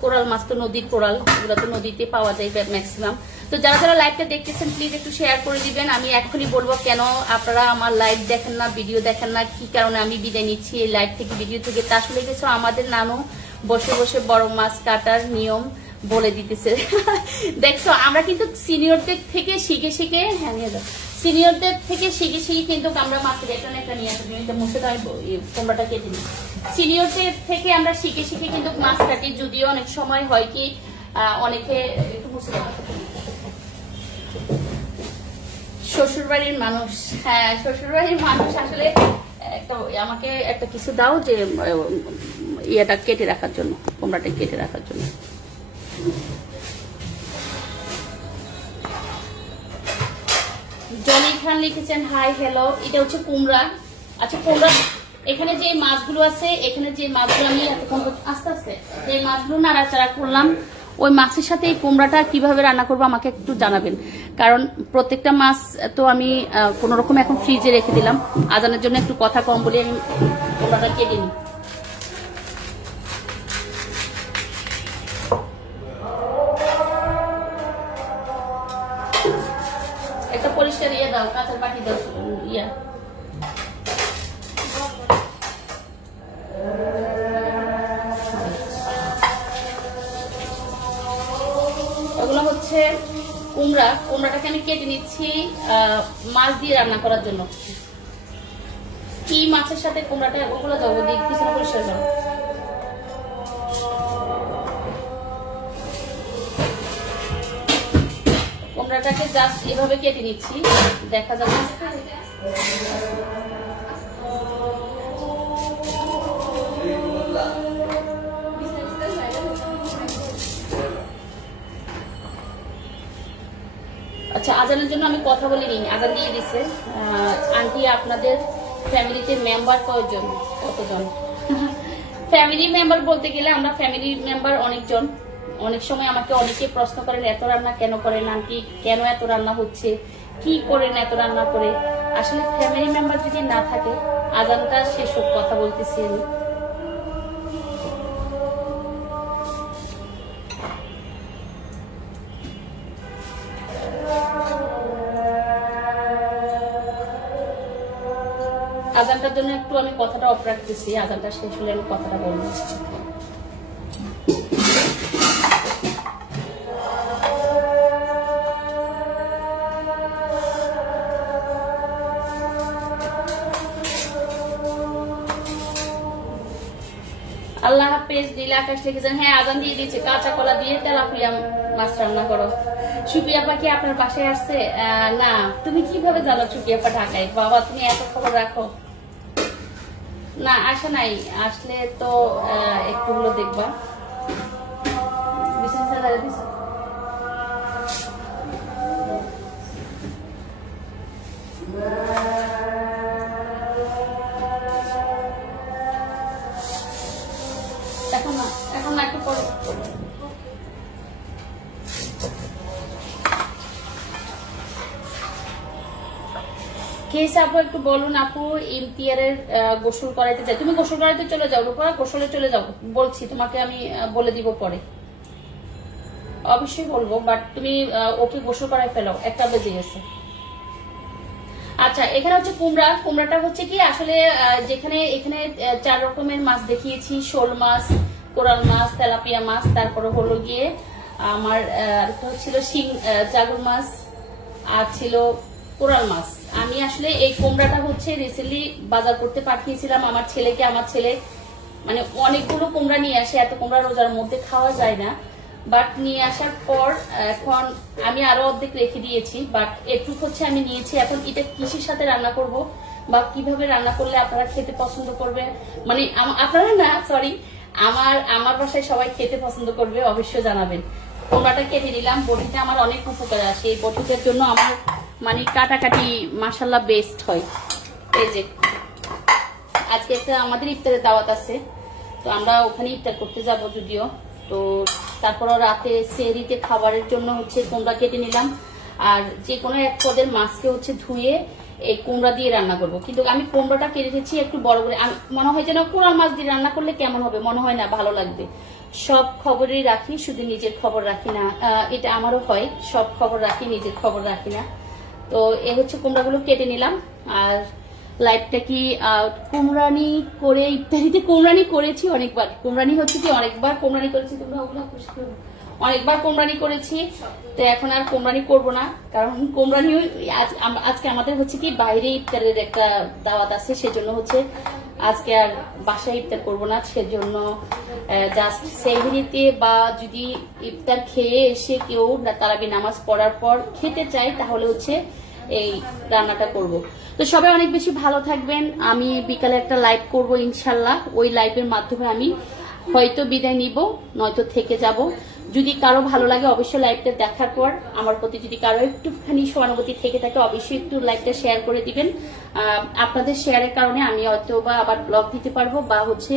কোরাল মাছ, তো নদীর কোরাল, এগুলো তো নদীতে পাওয়া যায় ম্যাক্সিমাম। তো যারা যারা লাইভটা দেখতেছেন প্লিজ একটু শেয়ার করে দিবেন। আমি এখনই বলবো কেন আপনারা আমার লাইভ দেখেন না, ভিডিও দেখেন না, কি কারণে আমি বিদায় নিচ্ছি এই লাইভ থেকে, ভিডিও থেকে। তা আসলে গেছো আমাদের নানু বসে বসে বড় মাছ কাটার নিয়ম বলে দিতেছে। দেখছো আমরা কিন্তু সিনিয়রদের থেকে শিখে শিখে, হ্যাঁ নিয়ে যাও, সিনিয়রদের থেকে শিখে শিখে কিন্তু আমরা মাছের একটা একটা নিয়ে আসি, মুখে তো আমি তোমরাটা কেটে নিই, সিনিয়রদের থেকে আমরা শিখে শিখে কিন্তু মাছ কাটি। যদিও অনেক সময় হয় কি অনেকে একটু মুছে শ্বশুরবাড়ির মানুষ, হ্যাঁ শ্বশুরবাড়ির মানুষ আসলে আমাকে একটা কিছু দাও যে ইয়েটা কেটে রাখার জন্য, কুমড়াটা কেটে রাখার জন্য। জনি খান লিখেছেন হাই হ্যালো, এটা হচ্ছে কুমড়া। আচ্ছা কুমড়া এখানে যে মাছগুলো আছে, এখানে যে মাছগুলো আমি আস্তে আস্তে যে মাছগুলো নাড়াচাড়া করলাম, ওই মাছের সাথে এই কুমড়াটা কিভাবে রান্না করবো আমাকে একটু জানাবেন, কারণ প্রত্যেকটা মাছ তো আমি কোন রকম এখন ফ্রিজে রেখে দিলাম, আজানের জন্য একটু কথা কম বলে আমি কুমড়াটা কেটে নিই। একটা পরিষ্কার ইয়ে দাও, কাঁচের বাটি দাও, ইয়া ওগুলো হচ্ছে কুমড়া। কুমড়াটাকে আমি কেটে নিচ্ছি মাছ দিয়ে রান্না করার জন্য। কি মাছের সাথে কুমড়াটা, ওগুলো দাও, ওদিক পিছনে পরিষ্কার করো। কুমড়াটাকে জাস্ট এভাবে কেটে নিচ্ছি, দেখা যাবে আচ্ছা আজানের জন্য আমি কথা বলে নিই, আজান দিয়ে দিছে। আন্টি আপনাদের ফ্যামিলিতে মেম্বার কয়জন? কতজন? ফ্যামিলি মেম্বার বলতে গেলে আমরা ফ্যামিলি মেম্বার অনেকজন। অনেক সময় আমাকে অনেকে প্রশ্ন করেন এত রান্না কেন করেন আন্টি, কেন এত রান্না হচ্ছে, কি করেন এত রান্না করে। আসলে ফ্যামিলি মেম্বার যদি না থাকে, আজানটা শেষ হোক, কথা বলতেছি আমি। আজানটার জন্য একটু আমি কথাটা অফ রাখতেছি, আজানটা শেষ হলে আমি কথাটা বলবো। নীল আকাশ লিখেছেন, হ্যাঁ আজান দিয়ে দিয়েছে, কাঁচা কলা দিয়ে তেলাপিয়া মাছ রান্না করো। সুপিয়া পাখি আপনার বাসায় আসছে? না, তুমি কিভাবে জানো সুপিয়া পা ঢাকায়? বাবা তুমি এত খবর রাখো। না আসে নাই, আসলে তো একটু হলো দেখবা। এখন না একটু পরে খেয়েছে আপু, একটু বলুন আপু। ইমতিয়ারের গোসল করাইতে চাই। তুমি গোসল করাইতে চলে যাও রূপা, গোসলে চলে যাও, বলছি তোমাকে, আমি বলে দিব পরে, অবশ্যই বলবো, বাট তুমি ওকে গোসল করাই ফেলো, 1টা বেজে গেছে। আচ্ছা এখানে হচ্ছে কুমড়া। কুমড়াটা হচ্ছে কি আসলে যেখানে এখানে 4 রকমের মাছ দেখিয়েছি, শোল মাছ, কোরাল মাছ, তেলাপিয়া মাছ, তারপরে হলো গিয়ে আমার আরেকটা ছিল জাগুর মাছ, আর ছিল কোরাল মাছ। আমি আসলে এই কুমড়াটা হচ্ছে রিসেন্টলি বাজার করতে পাঠিয়েছিলাম আমার ছেলেকে। আমার ছেলে মানে অনেকগুলো কুমড়া নিয়ে আসে, এত কুমড়া রোজার মধ্যে খাওয়া যায় না, বাট নিয়ে আসার পর এখন আমি আরো অর্ধেক রেখে দিয়েছি, বাট একটু হচ্ছে আমি নিয়েছি। এখন এটা কিসের সাথে রান্না করব বা কিভাবে রান্না করলে আপনারা খেতে পছন্দ করবে, মানে আপনারা না সরি আমার বাসায় সবাই খেতে পছন্দ করবে, অবশ্যই জানাবেন। কুমড়াটা কেটে নিলাম, বটিতে আমার অনেক উপকার আসে, এই বটিটার জন্য আমার মানে কাটাকাটি মাশাআল্লাহ বেস্ট হয়। এই যে আজকে একটা আমাদের ইফতারের দাওয়াত আছে, তো আমরা ওখানে ইফতার করতে যাব যদিও, তো তারপর রাতে সেহরিতে খাবারের জন্য হচ্ছে কুমড়া কেটে নিলাম। আর যে কোনো এক পদের মাছকে হচ্ছে ধুয়ে এই কুমড়া দিয়ে রান্না করব, কিন্তু আমি কুমড়াটা কেটে দিচ্ছি একটু বড় করে। মনে হয় যেন কোরাল মাছ দিয়ে রান্না করলে কেমন হবে, মনে হয় না ভালো লাগবে। সব খবরই রাখি, শুধু নিজের খবর রাখি না, এটা আমারও হয়, সব খবর রাখি, নিজের খবর রাখি না। তো এ হচ্ছে কুমড়াগুলো কেটে নিলাম। আর লাইফটা কি কুমড়ানি করে ইত্যাদিতে কুমড়ানি করেছি অনেকবার, কুমড়ানি হচ্ছে কি অনেকবার কুমড়ানি করেছি, তোমরা ওগুলো অনেকবার কুমড়ানি করেছি, তো এখন আর কুমড়ানি করব না, কারণ কুমড়ানি আজকে আমাদের হচ্ছে কি বাইরে ইফতারের একটা দাওয়াত আছে, সেজন্য হচ্ছে আজকে আর বাসায় ইফতার করব না, সেজন্য জাস্ট সেহরিতে বা যদি ইফতার খেয়ে এসে কেউ তারাবি নামাজ পড়ার পর খেতে চায় তাহলে হচ্ছে এই রান্নাটা করব। তো সবাই অনেক বেশি ভালো থাকবেন। আমি বিকালে একটা লাইভ করব ইনশাল্লাহ, ওই লাইভের মাধ্যমে আমি হয়তো বিদায় নিব, নয়তো থেকে যাব। যদি কারো ভালো লাগে অবশ্যই লাইভটা দেখার পর আমার প্রতি যদি কারো একটুখানি সহানুভূতি থেকে থাকে অবশ্যই একটু লাইভটা শেয়ার করে দিবেন। আপনাদের শেয়ারের কারণে আমি হয়তো বা আবার ব্লগ দিতে পারবো বা হচ্ছে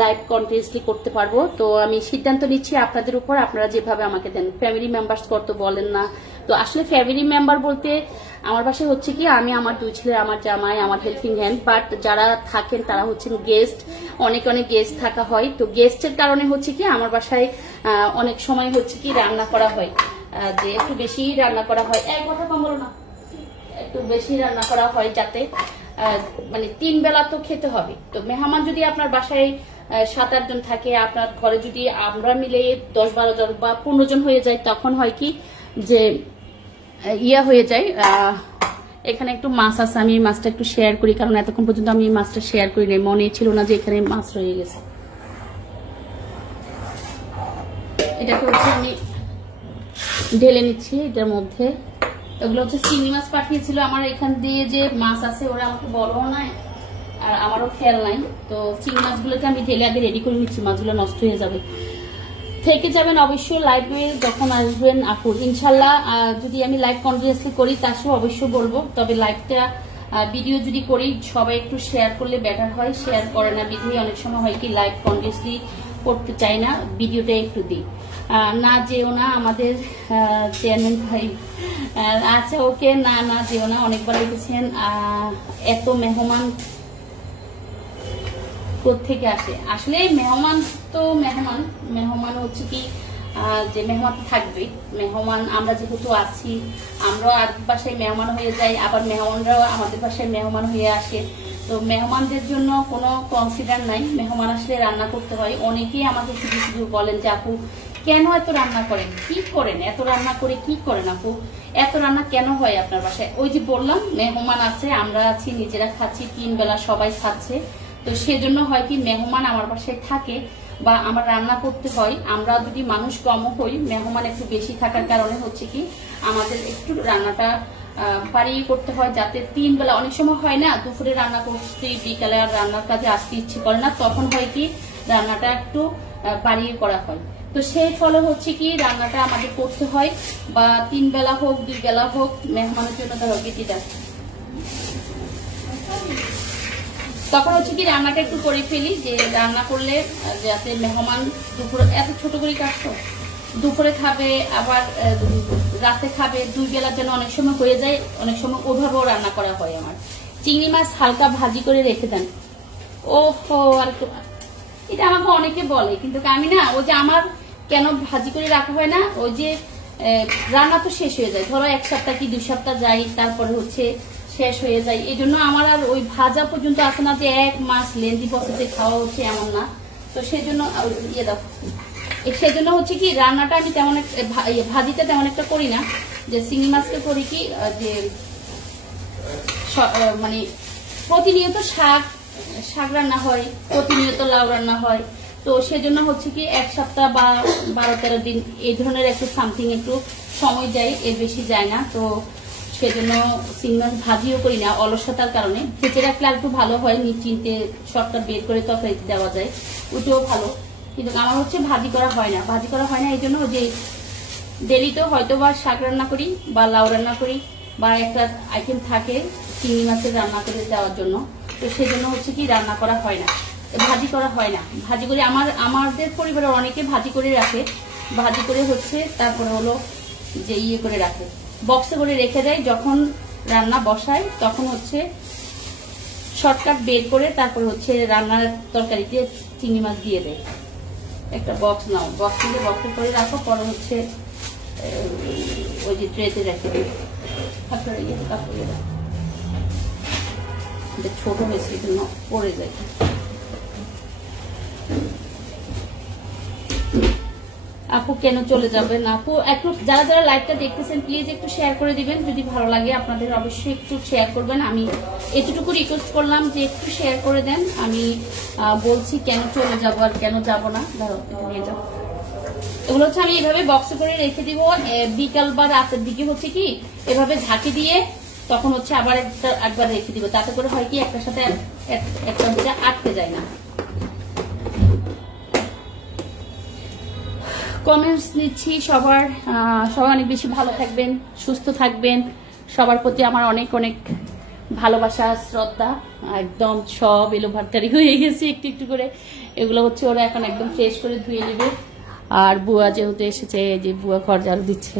লাইভ কন্টিনিউসলি করতে পারবো। তো আমি সিদ্ধান্ত নিচ্ছি আপনাদের উপর, আপনারা যেভাবে আমাকে দেন। ফ্যামিলি মেম্বার্স কত বলেন না, তো আসলে ফ্যামিলি মেম্বার বলতে আমার বাসায় হচ্ছে কি আমি, আমার 2 ছেলে, আমার জামাই, আমার হেল্পিং হ্যান্ড, বাট যারা থাকেন তারা হচ্ছেন গেস্ট, অনেক গেস্ট থাকা হয়। তো গেস্টের কারণে হচ্ছে কি আমার বাসায় অনেক সময় হচ্ছে কি রান্না করা হয়, যে একটু বেশি রান্না করা হয়, এক কথা কম বলো না, একটু বেশি রান্না করা হয় যাতে মানে 3 বেলা তো খেতে হবে। তো মেহমান যদি আপনার বাসায় 7-8 জন থাকে, আপনার ঘরে যদি আমরা মিলে 10-12 জন বা 15 জন হয়ে যায়, তখন হয় কি যে ইয়া হয়ে যায়। এখানে একটু মাছ আছে, আমি মাছটা একটু শেয়ার করি, কারণ এতক্ষণ পর্যন্ত আমি মাছটা শেয়ার করি নাই, মনে ছিল না যে এখানে মাছ রয়ে গেছে। এটাকে হচ্ছে আমি ঢেলে নিচ্ছি এটার মধ্যে। এগুলো হচ্ছে চিংড়ি মাছ পাঠিয়েছিল আমার, এখান দিয়ে যে মাছ আছে ওরা আমাকে বলও নাই আর আমারও খেয়াল নাই। তো চিংড়ি মাছগুলোকে আমি ঢেলে আগে রেডি করে নিচ্ছি, মাছগুলো নষ্ট হয়ে যাবে। থেকে যাবেন অবশ্যই লাইভে যখন আসবেন আপুর, ইনশাল্লাহ যদি আমি লাইভ কন্টিনিউসলি করি তার সাথে অবশ্যই বলবো। তবে লাইভটা ভিডিও যদি করি সবাই একটু শেয়ার করলে বেটার হয়, শেয়ার করে না বিধি অনেক সময় হয় কি লাইভ কন্টিনিউসলি করতে চাই না, ভিডিওটা একটু দিই না। যেও না আমাদের চেয়ারম্যান ভাই, আচ্ছা ওকে, না না যেও না, অনেকবার লিখেছেন। এত মেহমান কোত্থেকে আসে, আসলে মেহমান তো মেহমান হচ্ছে কি যে মেহমান তো থাকবে, মেহমান আমরা যেহেতু আছি, আমরাও আর বাসায় মেহমান হয়ে যাই, আবার মেহমানরাও আমাদের বাসায় মেহমান হয়ে আসে। তো মেহমানদের জন্য কোনো কনসিডার নাই, মেহমান আসলে রান্না করতে হয়। অনেকেই আমাকে শুধু শুধু বলেন যে আপু কেন এত রান্না করেন, কি করেন, এত রান্না করে কি করেন আপু, এত রান্না কেন হয় আপনার বাসায়? ওই যে বললাম মেহমান আছে, আমরা আছি, নিজেরা খাচ্ছি, 3 বেলা সবাই খাচ্ছে, তো সেজন্য হয় কি মেহমান আমার বাসায় থাকে, বা আমার রান্না করতে হয়, আমরা যদি মানুষ কম হই, মেহমান একটু বেশি থাকার কারণে হচ্ছে কি আমাদের একটু রান্নাটা বাড়িয়ে করতে হয়, যাতে 3 বেলা, অনেক সময় হয় না দুপুরে রান্না করতে বিকালে আর রান্নার কাজে আসতে ইচ্ছে করে না, তখন হয় কি রান্নাটা একটু বাড়িয়ে করা হয়। তো সেই ফলে হচ্ছে কি রান্নাটা আমাদের করতে হয়, বা 3 বেলা হোক 2 বেলা হোক মেহমানের জন্য ধরো গেটিটা, তখন হচ্ছে কি রান্নাটা একটু করে ফেলি, যে রান্না করলে যাতে মেহমান দুপুরে, এত ছোট করে কাটতো, দুপুরে খাবে আবার রাতে খাবে, 2 বেলার জন্য অনেক সময় হয়ে যায়, অনেক সময় ওভাবেও রান্না করা হয়। আমার চিংড়ি মাছ হালকা ভাজি করে রেখে দেন। ওহো, আর এটা আমাকে অনেকে বলে, কিন্তু আমি না, ওই যে আমার কেন ভাজি করে রাখা হয় না, ওই যে রান্না তো শেষ হয়ে যায়, ধরো 1 সপ্তাহ কি 2 সপ্তাহ যাই, তারপরে হচ্ছে শেষ হয়ে যায়, এই জন্য আমার আর ওই ভাজা পর্যন্ত আসে না যে 1 মাস লেন্দি প্রসেসে খাওয়া হচ্ছে, এমন না। তো সেই জন্য ইয়ে দাও, সেজন্য হচ্ছে কি রান্নাটা আমি তেমন ভাজিটা তেমন একটা করি না, যে চিংড়ি মাছকে করি কি যে মানে প্রতিনিয়ত শাক রান্না হয়, প্রতিনিয়ত লাউ রান্না হয়, তো সেজন্য হচ্ছে কি 1 সপ্তাহ বা 12-13 দিন এই ধরনের একটু সামথিং একটু সময় যায়, এর বেশি যায় না। তো সেজন্য চিংড়ি মাছ ভাজিও করি না অলসতার কারণে, ভেজে রাখলে একটু ভালো হয়, নিশ্চিন্তে শর্টকাট বের করে তরকারিতে দেওয়া যায়, ওটাও ভালো। কিন্তু আমার হচ্ছে ভাজি করা হয় না, এই জন্য যে ডেলি তো হয়তো বা শাক রান্না করি বা লাউ রান্না করি, বা একটা আইটেম থাকে চিংড়ি মাছের রান্না করে দেওয়ার জন্য, তো সেজন্য হচ্ছে কি রান্না করা হয় না, ভাজি করা হয় না। ভাজি করে আমাদের পরিবারের অনেকে ভাজি করে রাখে, ভাজি করে হচ্ছে তারপরে হলো যে ইয়ে করে রাখে, বক্সে করে রেখে দেয়, যখন রান্না বসায় তখন হচ্ছে শর্টকাট বের করে তারপর হচ্ছে রান্নার তরকারিতে চিংড়ি মাছ দিয়ে দেয়। একটা বক্স নাও, বক্স নিয়ে বক্সে করে রাখো, পরে হচ্ছে ওই যে ট্রেতে রেখে দিই, ছোট হয়েছে জন্য পড়ে যায়। আপু কেন চলে যাবেন? আপু একটু যারা যারা লাইভটা দেখতেছেন প্লিজ একটু শেয়ার করে দিবেন, যদি ভালো লাগে আপনাদের অবশ্যই একটু শেয়ার করবেন। আমি এতটুকু রিকোয়েস্ট করলাম যে একটু শেয়ার করে দেন, আমি বলছি কেন চলে যাব আর কেন যাব না। ধরো নিয়ে যাও, এগুলো হচ্ছে আমি এভাবে বক্সে করে রেখে দিব, বিকাল বা রাতের দিকে হচ্ছে কি এভাবে ঝাঁকি দিয়ে তখন হচ্ছে আবার একবার রেখে দিব, তাতে করে হয় কি একটার সাথে একটা হচ্ছে আটকে যায় না। কমেন্টস নিচ্ছি সবার, সবাই অনেক বেশি ভালো থাকবেন, সুস্থ থাকবেন, সবার প্রতি আমার অনেক অনেক ভালোবাসা শ্রদ্ধা। একদম সব এলোভারতারি হয়ে গেছে একটু একটু করে, এগুলো হচ্ছে ওরা এখন একদম ফ্রেশ করে ধুয়ে নেবে। আর বুয়া যেহেতু এসেছে, যে বুয়া ঘর ঝাড়ু দিচ্ছে,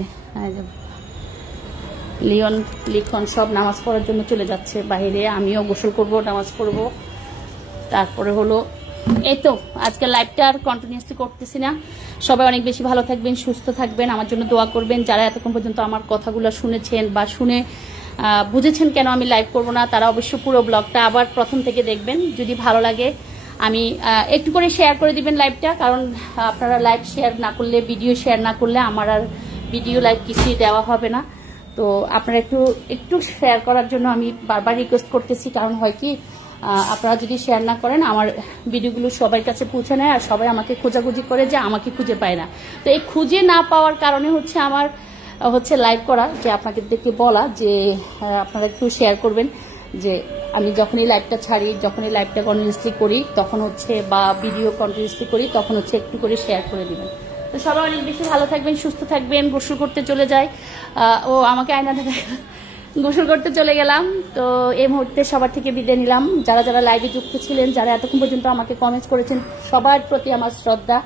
লিখন সব নামাজ পড়ার জন্য চলে যাচ্ছে বাইরে, আমিও গোসল করব, নামাজ পড়বো, তারপরে হলো এই তো আজকে লাইভটা আর কন্টিনিউসলি করতেছি না। সবাই অনেক বেশি ভালো থাকবেন, সুস্থ থাকবেন, আমার জন্য দোয়া করবেন। যারা এতক্ষণ পর্যন্ত আমার কথাগুলো শুনেছেন বা শুনে বুঝেছেন কেন আমি লাইভ করব না, তারা অবশ্যই পুরো ব্লগটা আবার প্রথম থেকে দেখবেন। যদি ভালো লাগে আমি একটু করে শেয়ার করে দিবেন লাইভটা, কারণ আপনারা লাইভ শেয়ার না করলে, ভিডিও শেয়ার না করলে আমার আর ভিডিও লাইভ কিছুই দেওয়া হবে না। তো আপনারা একটু শেয়ার করার জন্য আমি বারবার রিকোয়েস্ট করতেছি, কারণ হয় কি আপনারা যদি শেয়ার না করেন আমার ভিডিওগুলো সবার কাছে পৌঁছে নেয়, আর সবাই আমাকে খোঁজাখুঁজি করে যে আমাকে খুঁজে পায় না। তো এই খুঁজে না পাওয়ার কারণে হচ্ছে আমার হচ্ছে লাইভ করা, যে আপনাদেরকে বলা যে আপনারা একটু শেয়ার করবেন, যে আমি যখনই লাইভটা ছাড়ি, যখনই লাইভটা কন্টিনিউসলি করি তখন হচ্ছে, বা ভিডিও কন্টিনিউসলি করি তখন হচ্ছে একটু করে শেয়ার করে দিবেন। তো সবাই অনেক বেশি ভালো থাকবেন, সুস্থ থাকবেন। গোসল করতে চলে যায়, ও আমাকে আয়না দেখা, গোসল করতে চলে গেলাম। তো এই মুহূর্তে সবার থেকে বিদায় নিলাম। যারা যারা লাইভে যুক্ত ছিলেন, যারা এতক্ষণ পর্যন্ত আমাকে কমেন্টস করেছেন, সবার প্রতি আমার শ্রদ্ধা,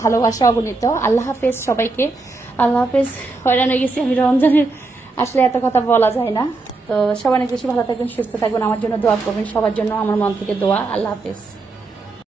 ভালোবাসা অগণিত। আল্লাহ হাফেজ সবাইকে, আল্লাহ হাফেজ। হয়রান হয়ে গেছি আমি রমজানের, আসলে এত কথা বলা যায় না। তো সবাই অনেক বেশি ভালো থাকবেন, সুস্থ থাকবেন, আমার জন্য দোয়া করবেন, সবার জন্য আমার মন থেকে দোয়া। আল্লাহ হাফেজ।